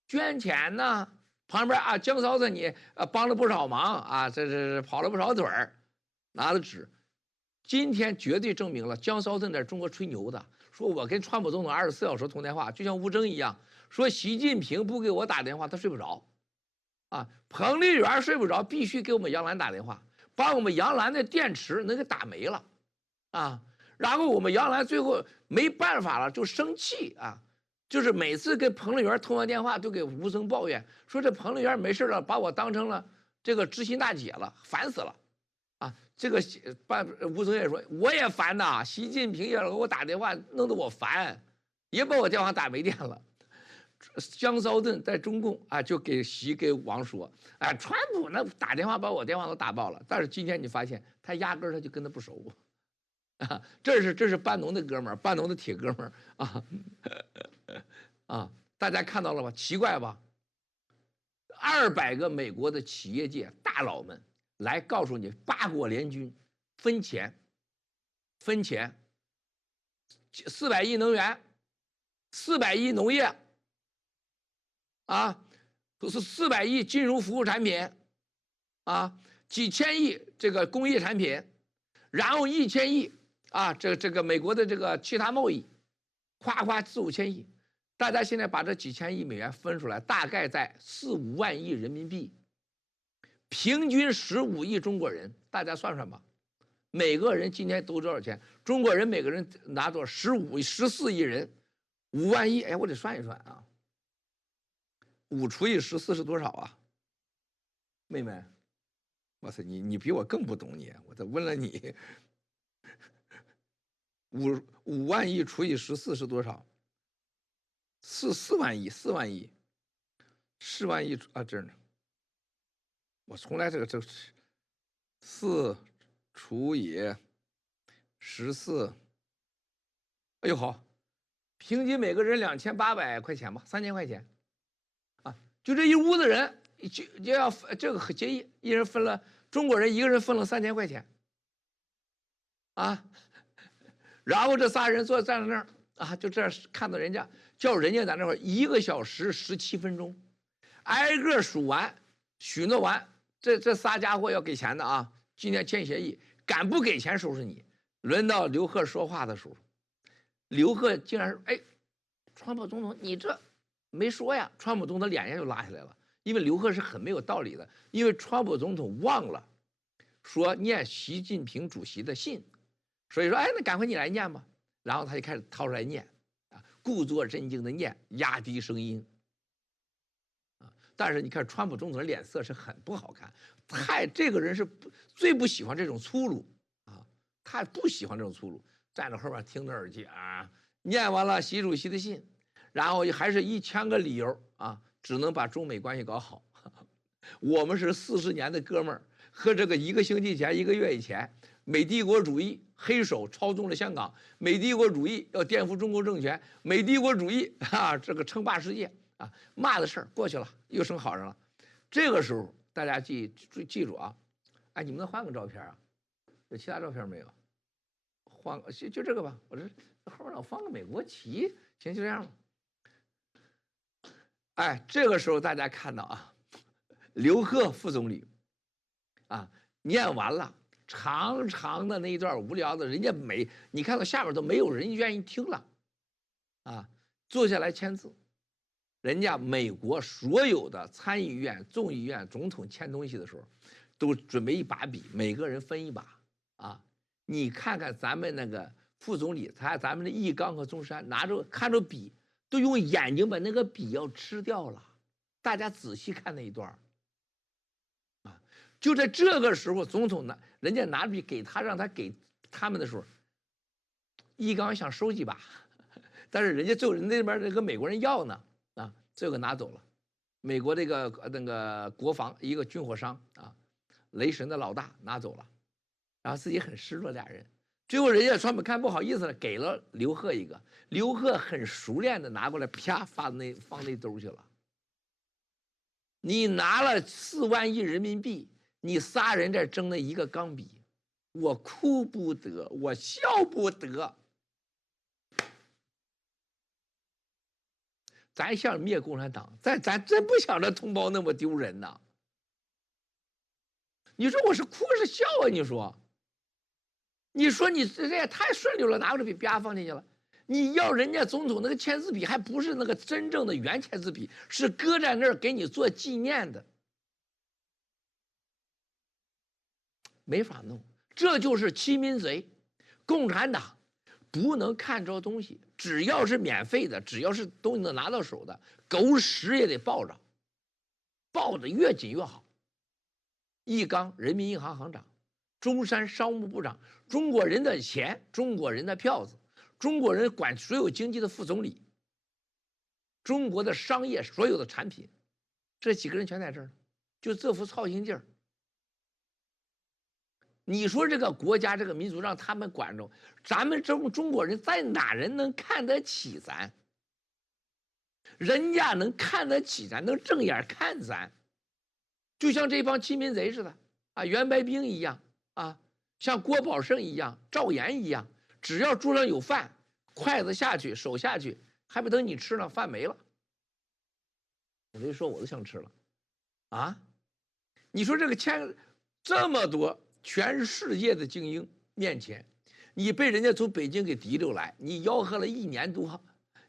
捐钱呢。旁边啊，江嫂子你帮了不少忙啊，这跑了不少腿儿，拿的纸。今天绝对证明了江骚顿在中国吹牛的，说我跟川普总统24小时通电话，就像吴征一样，说习近平不给我打电话他睡不着，啊，彭丽媛睡不着，必须给我们杨澜打电话，把我们杨澜的电池能给打没了，啊，然后我们杨澜最后没办法了就生气啊，就是每次跟彭丽媛通完电话都给吴征抱怨，说这彭丽媛没事了，把我当成了这个知心大姐了，烦死了。这个吴征也说，我也烦呐，习近平也给我打电话，弄得我烦，也把我电话打没电了。江骚顿在中共啊，就给王说，哎，川普那打电话把我电话都打爆了。但是今天你发现他压根他就跟他不熟啊，这是班农的哥们儿，班农的铁哥们儿啊啊，大家看到了吧？奇怪吧？200个美国的企业界大佬们。来告诉你，8国联军分钱，400亿能源，400亿农业，啊，400亿金融服务产品，啊，几千亿这个工业产品，然后1000亿啊，这个美国的这个其他贸易，夸夸4、5千亿，大家现在把这几千亿美元分出来，大概在4、5万亿人民币。平均15亿中国人，大家算算吧，每个人今天都多少钱？中国人每个人拿多少？14亿人，5万亿。哎，我得算一算啊，5除以14是多少啊？妹妹，哇塞，你比我更不懂你，我再问了你，5万亿除以14是多少？4万亿，4万亿，4万亿啊，这儿呢。我从来这4除以14，哎呦好，平均每个人2800块钱吧，3000块钱，啊，就这一屋子人就要这个协议，一人分了，中国人一个人分了3000块钱，啊，然后这仨人站在那儿啊，就这样看到人家叫人家在那块1个小时17分钟，挨个数完许诺完。这仨家伙要给钱的啊！今天签协议，敢不给钱收拾你。轮到刘贺说话的时候，刘贺竟然说：“哎，川普总统，你这没说呀！”川普总统脸就拉下来了，因为刘贺是很没有道理的，因为川普总统忘了说念习近平主席的信，所以说：“哎，那赶快你来念吧。”然后他就开始掏出来念，啊，故作镇静的念，压低声音。但是你看，川普总统的脸色是很不好看，这个人是最不喜欢这种粗鲁啊，他不喜欢这种粗鲁，站在后边听着耳机啊，念完了习主席的信，然后还是1000个理由啊，只能把中美关系搞好。我们是40年的哥们儿，和这个1个星期前、1个月以前，美帝国主义黑手操纵了香港，美帝国主义要颠覆中国政权，美帝国主义啊，这个称霸世界。啊，骂的事儿过去了，又成好人了。这个时候大家记住啊，哎，你们能换个照片啊？有其他照片没有？换个就这个吧。我这后面老放个美国旗，行，就这样吧。哎，这个时候大家看到啊，刘贺副总理啊念完了长长的那一段无聊的，人家你看到下面都没有人愿意听了，啊，坐下来签字。人家美国所有的参议院、众议院总统签东西的时候，都准备一把笔，每个人分一把啊。你看看咱们那个副总理，咱们的易纲和中山看着笔，都用眼睛把那个笔要吃掉了。大家仔细看那一段啊，就在这个时候，总统人家拿笔给他，让他给他们的时候，易纲想收几把，但是人家最后那边那个美国人要呢啊，最后拿走了。美国那个国防一个军火商啊，雷神的老大拿走了。然后自己很失落，俩人最后人家川普看不好意思了，给了刘贺一个，刘贺很熟练的拿过来，啪放那兜去了。你拿了4万亿人民币，你仨人在争那一个钢笔，我哭不得，我笑不得。咱想灭共产党，咱真不想着同胞那么丢人呐。你说我是哭是笑啊？你说你这也太顺溜了，拿过来笔啪放进去了。你要人家总统那个签字笔，还不是那个真正的原签字笔，是搁在那儿给你做纪念的，没法弄。这就是欺民贼。共产党不能看着东西，只要是免费的，只要是东西能拿到手的，狗屎也得抱着，抱得越紧越好。易纲人民银行行长，中山商务部长，中国人的钱，中国人的票子，中国人管所有经济的副总理，中国的商业所有的产品，这几个人全在这儿，就这副操心劲儿。你说这个国家这个民族让他们管着，咱们中国人在哪人能看得起咱？人家能看得起咱，能正眼看咱，就像这帮欺民贼似的啊，袁白冰一样啊，像郭宝胜一样，赵岩一样，只要桌上有饭，筷子下去，手下去，还不等你吃呢，饭没了。我就说我都想吃了啊！你说这个签这么多全世界的精英面前，你被人家从北京给提溜来，你吆喝了1年多，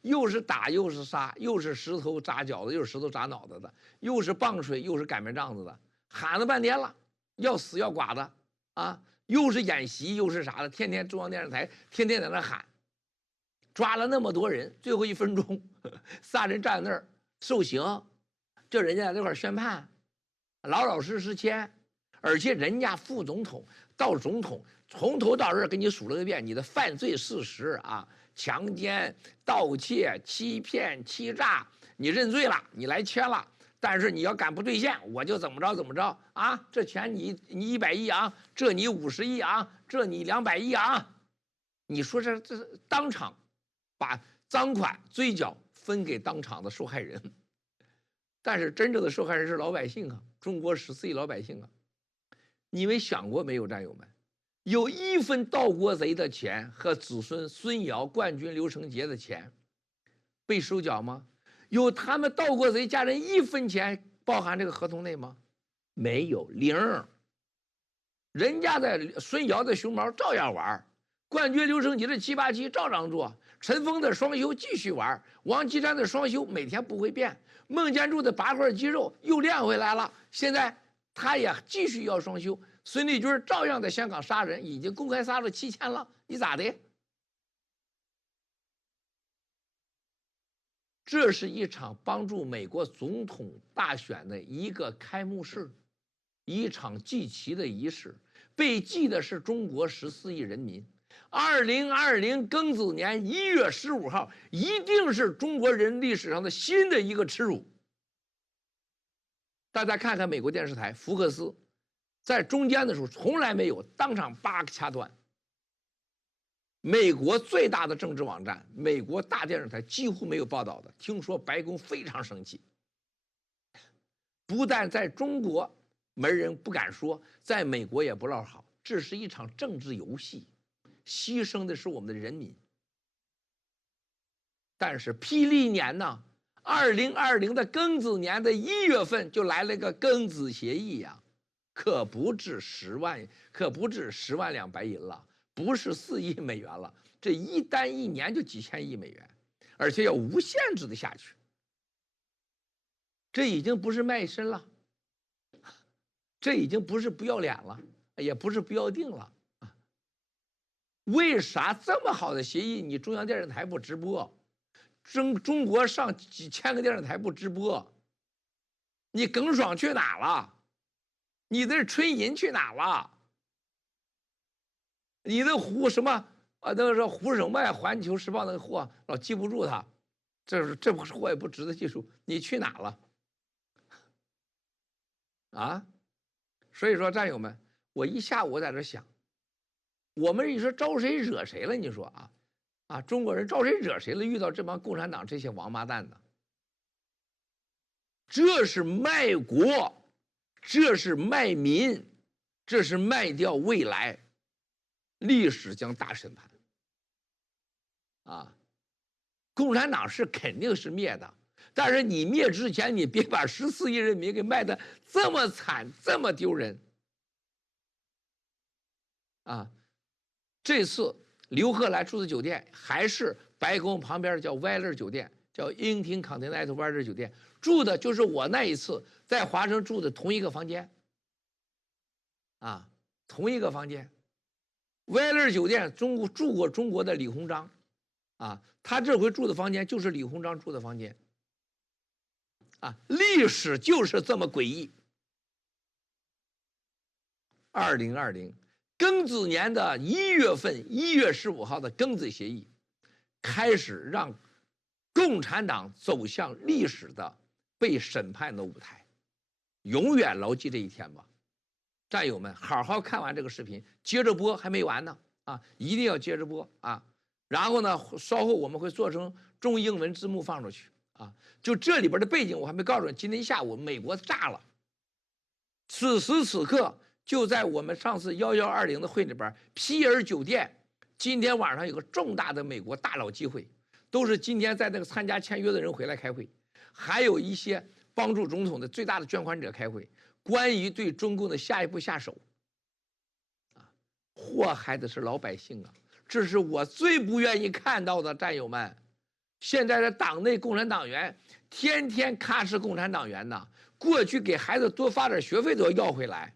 又是打又是杀，又是石头扎脚的，又是石头扎脑袋的，又是棒槌，又是擀面杖子的，喊了半天了，要死要剐的啊！又是演习又是啥的，天天中央电视台天天在那喊，抓了那么多人，最后1分钟仨人站在那儿受刑，叫人家在那块宣判，老老实实签，而且人家副总统到总统从头到尾给你数了个遍你的犯罪事实啊，强奸、盗窃、欺骗、欺诈，你认罪了，你来签了。但是你要敢不兑现，我就怎么着啊！这钱你100亿啊，这你50亿啊，这你200亿啊！你说这当场把赃款追缴分给当场的受害人，但是真正的受害人是老百姓啊，中国14亿老百姓啊！你们想过没有，战友们？有1分盗国贼的钱和子孙孙尧、冠军刘成杰的钱被收缴吗？有他们盗国贼家人1分钱包含这个合同内吗？没有，0。人家的孙尧的熊猫照样玩，冠军刘成杰的787照样做，陈峰的双休继续玩，王岐山的双休每天不会变，孟建柱的8块肌肉又练回来了，现在他也继续要双休。孙立军照样在香港杀人，已经公开杀了7000了，你咋的？这是一场帮助美国总统大选的一个开幕式，一场祭旗的仪式，被祭的是中国14亿人民。2020庚子年1月15号，一定是中国人历史上的新的一个耻辱。大家看看美国电视台福克斯，在中间的时候从来没有当场叭掐断。美国最大的政治网站，美国大电视台几乎没有报道的。听说白宫非常生气，不但在中国没人不敢说，在美国也不落好。这是一场政治游戏，牺牲的是我们的人民。但是霹雳年呢，2020的庚子年的1月份就来了个庚子协议呀，可不止10万两白银了。不是4亿美元了，这一单1年就几千亿美元，而且要无限制的下去。这已经不是卖身了，这已经不是不要脸了，也不是不要定了。为啥这么好的协议，你中央电视台不直播？中国上几千个电视台不直播？你耿爽去哪了？你的春银去哪了？你的胡什么啊？那个是胡什么呀？环球时报那个货老记不住他，这货也不值得记住。你去哪了？啊？所以说，战友们，我一下午在这想。我们你说招谁惹谁了？你说中国人招谁惹谁了？遇到这帮共产党这些王八蛋的，这是卖国，这是卖民，这是卖掉未来，历史将大审判。共产党是肯定是灭的，但是你灭之前，你别把14亿人民给卖的这么惨，这么丢人。这次刘贺来住的酒店还是白宫旁边叫歪乐酒店，叫英廷康廷奈特歪乐酒店，住的就是我那一次在华盛住的同一个房间，同一个房间。歪乐酒店住过中国的李鸿章，他这回住的房间就是李鸿章住的房间，历史就是这么诡异。2020。庚子年的1月份，1月15号的庚子协议，开始让共产党走向历史的被审判的舞台，永远牢记这一天吧。战友们，好好看完这个视频，接着播还没完呢，一定要接着播然后呢，稍后我们会做成中英文字幕放出去就这里边的背景我还没告诉你，今天下午美国炸了，此时此刻。就在我们上次1120的会里边，皮尔酒店今天晚上有个重大的美国大佬机会，都是今天在那个参加签约的人回来开会，还有一些帮助总统的最大的捐款者开会，关于对中共的下一步下手。祸害的是老百姓这是我最不愿意看到的，战友们。现在的党内共产党员天天咔哧共产党员过去给孩子多发点学费都要回来。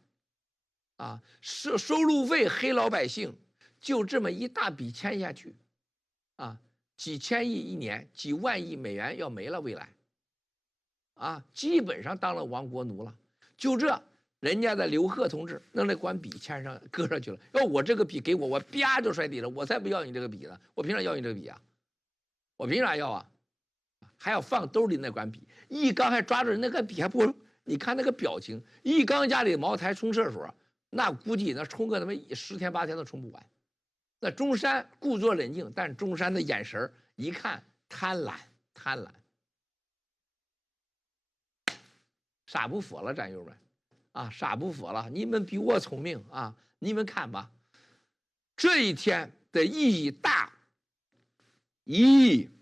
收路费黑老百姓，就这么一大笔签下去，几千亿一年，几万亿美元要没了，未来，基本上当了亡国奴了。就这，人家的刘贺同志弄那管笔签上搁上去了，要我这个笔给我啪就摔地了，我才不要你这个笔呢，我凭啥要你这个笔我凭啥要还要放兜里那管笔，一刚还抓着人那个笔还不，你看那个表情，一刚家里茅台冲厕所。那估计那冲个他妈10天8天都冲不完。那中山故作冷静，但中山的眼神一看贪婪，傻不服了，战友们傻不服了，你们比我聪明你们看吧，这一天的意义大。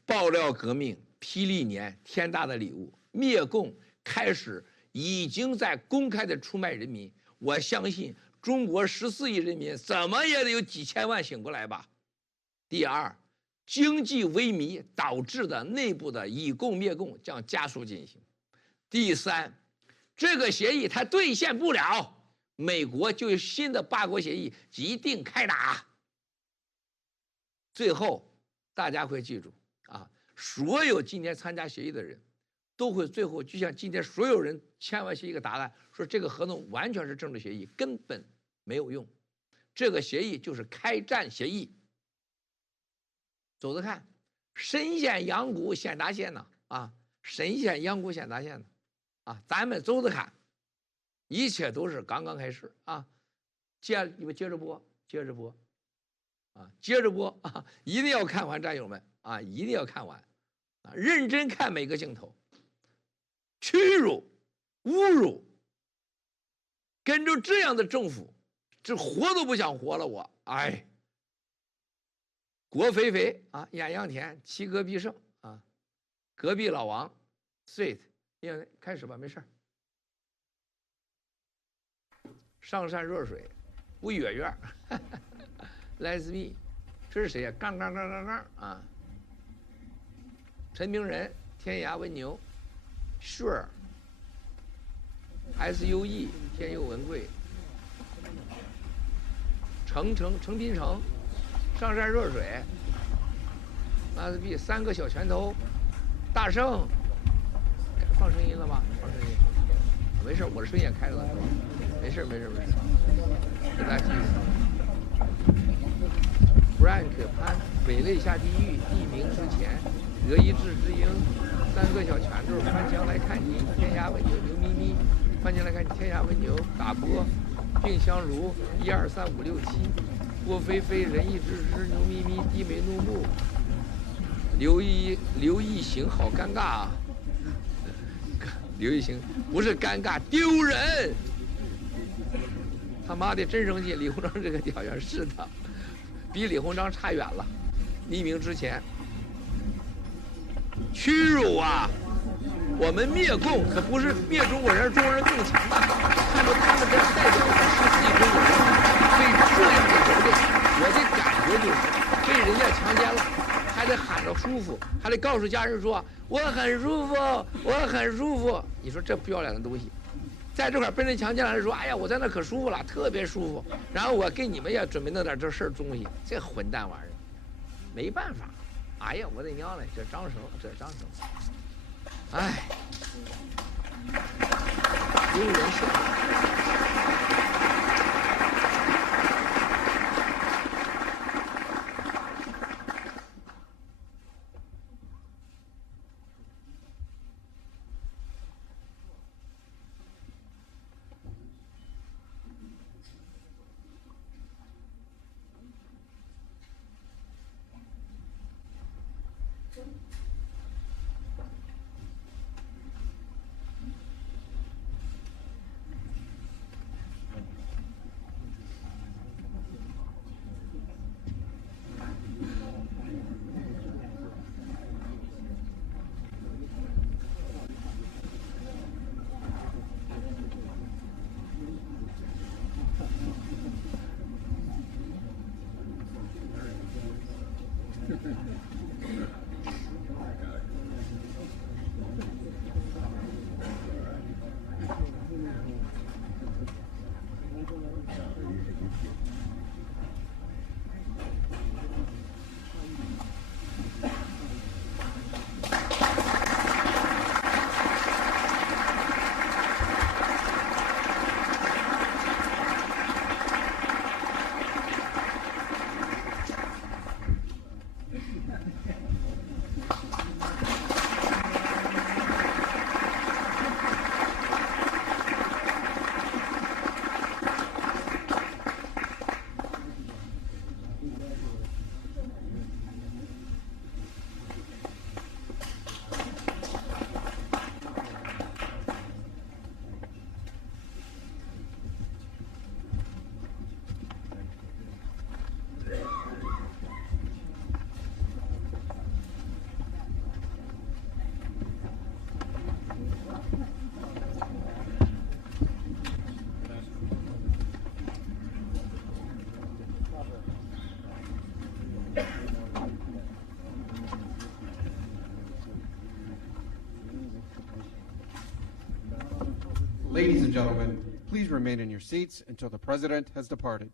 爆料革命，霹雳年，天大的礼物，灭共开始，已经在公开的出卖人民。我相信中国14亿人民怎么也得有几千万醒过来吧。第二，经济萎靡导致的内部的以共灭共将加速进行。第三，这个协议它兑现不了，美国就有新的8国协议一定开打。最后，大家会记住所有今天参加协议的人都会最后就像今天所有人签完协议一个答案，说这个合同完全是政治协议，根本没有用。这个协议就是开战协议。走着看，神仙阳谷显达县神仙阳谷显达县咱们走着看，一切都是刚刚开始你们接着播，接着播一定要看完，战友们一定要看完认真看每个镜头。屈辱、侮辱，跟着这样的政府，这活都不想活了我。郭肥肥艳阳天，其歌必胜隔壁老王 sweet， 开始吧，没事。上善若水，不远远。Let's be， 这是谁呀？杠陈明仁，天涯文牛。Sure， SUE 天佑文贵，成滨城，上善若水，那比3个小拳头，大圣，放声音了吗？放声音，没事，我的声音也开了，没事。给大家继续。Frank 潘，匪类下地狱，地名之前，德意志之鹰，3个小拳头，翻墙来看你，天涯文牛牛咪咪，翻墙来看你，天涯文牛，打波，并相如，1、2、3、5、6、7，郭菲菲，仁义之师，牛咪咪，低眉怒目，刘一行，好尴尬啊！刘一行不是尴尬，丢人！他妈的真生气！李鸿章这个屌样是的，比李鸿章差远了。匿名之前，屈辱啊！我们灭共可不是灭中国人，中国人更强大。看到他们这样代表我们14亿中国人，被这样的蹂躏，我的感觉就是被人家强奸了，还得喊着舒服，还得告诉家人说我很舒服，我很舒服。你说这不要脸的东西，在这块被人强奸了，说哎呀我在那可舒服了，特别舒服。然后我给你们也准备弄点这事儿东西，这混蛋玩意儿，没办法。哎呀我的娘嘞，这张绳，哎，丢人现眼。Ladies and gentlemen, please remain in your seats until the President has departed.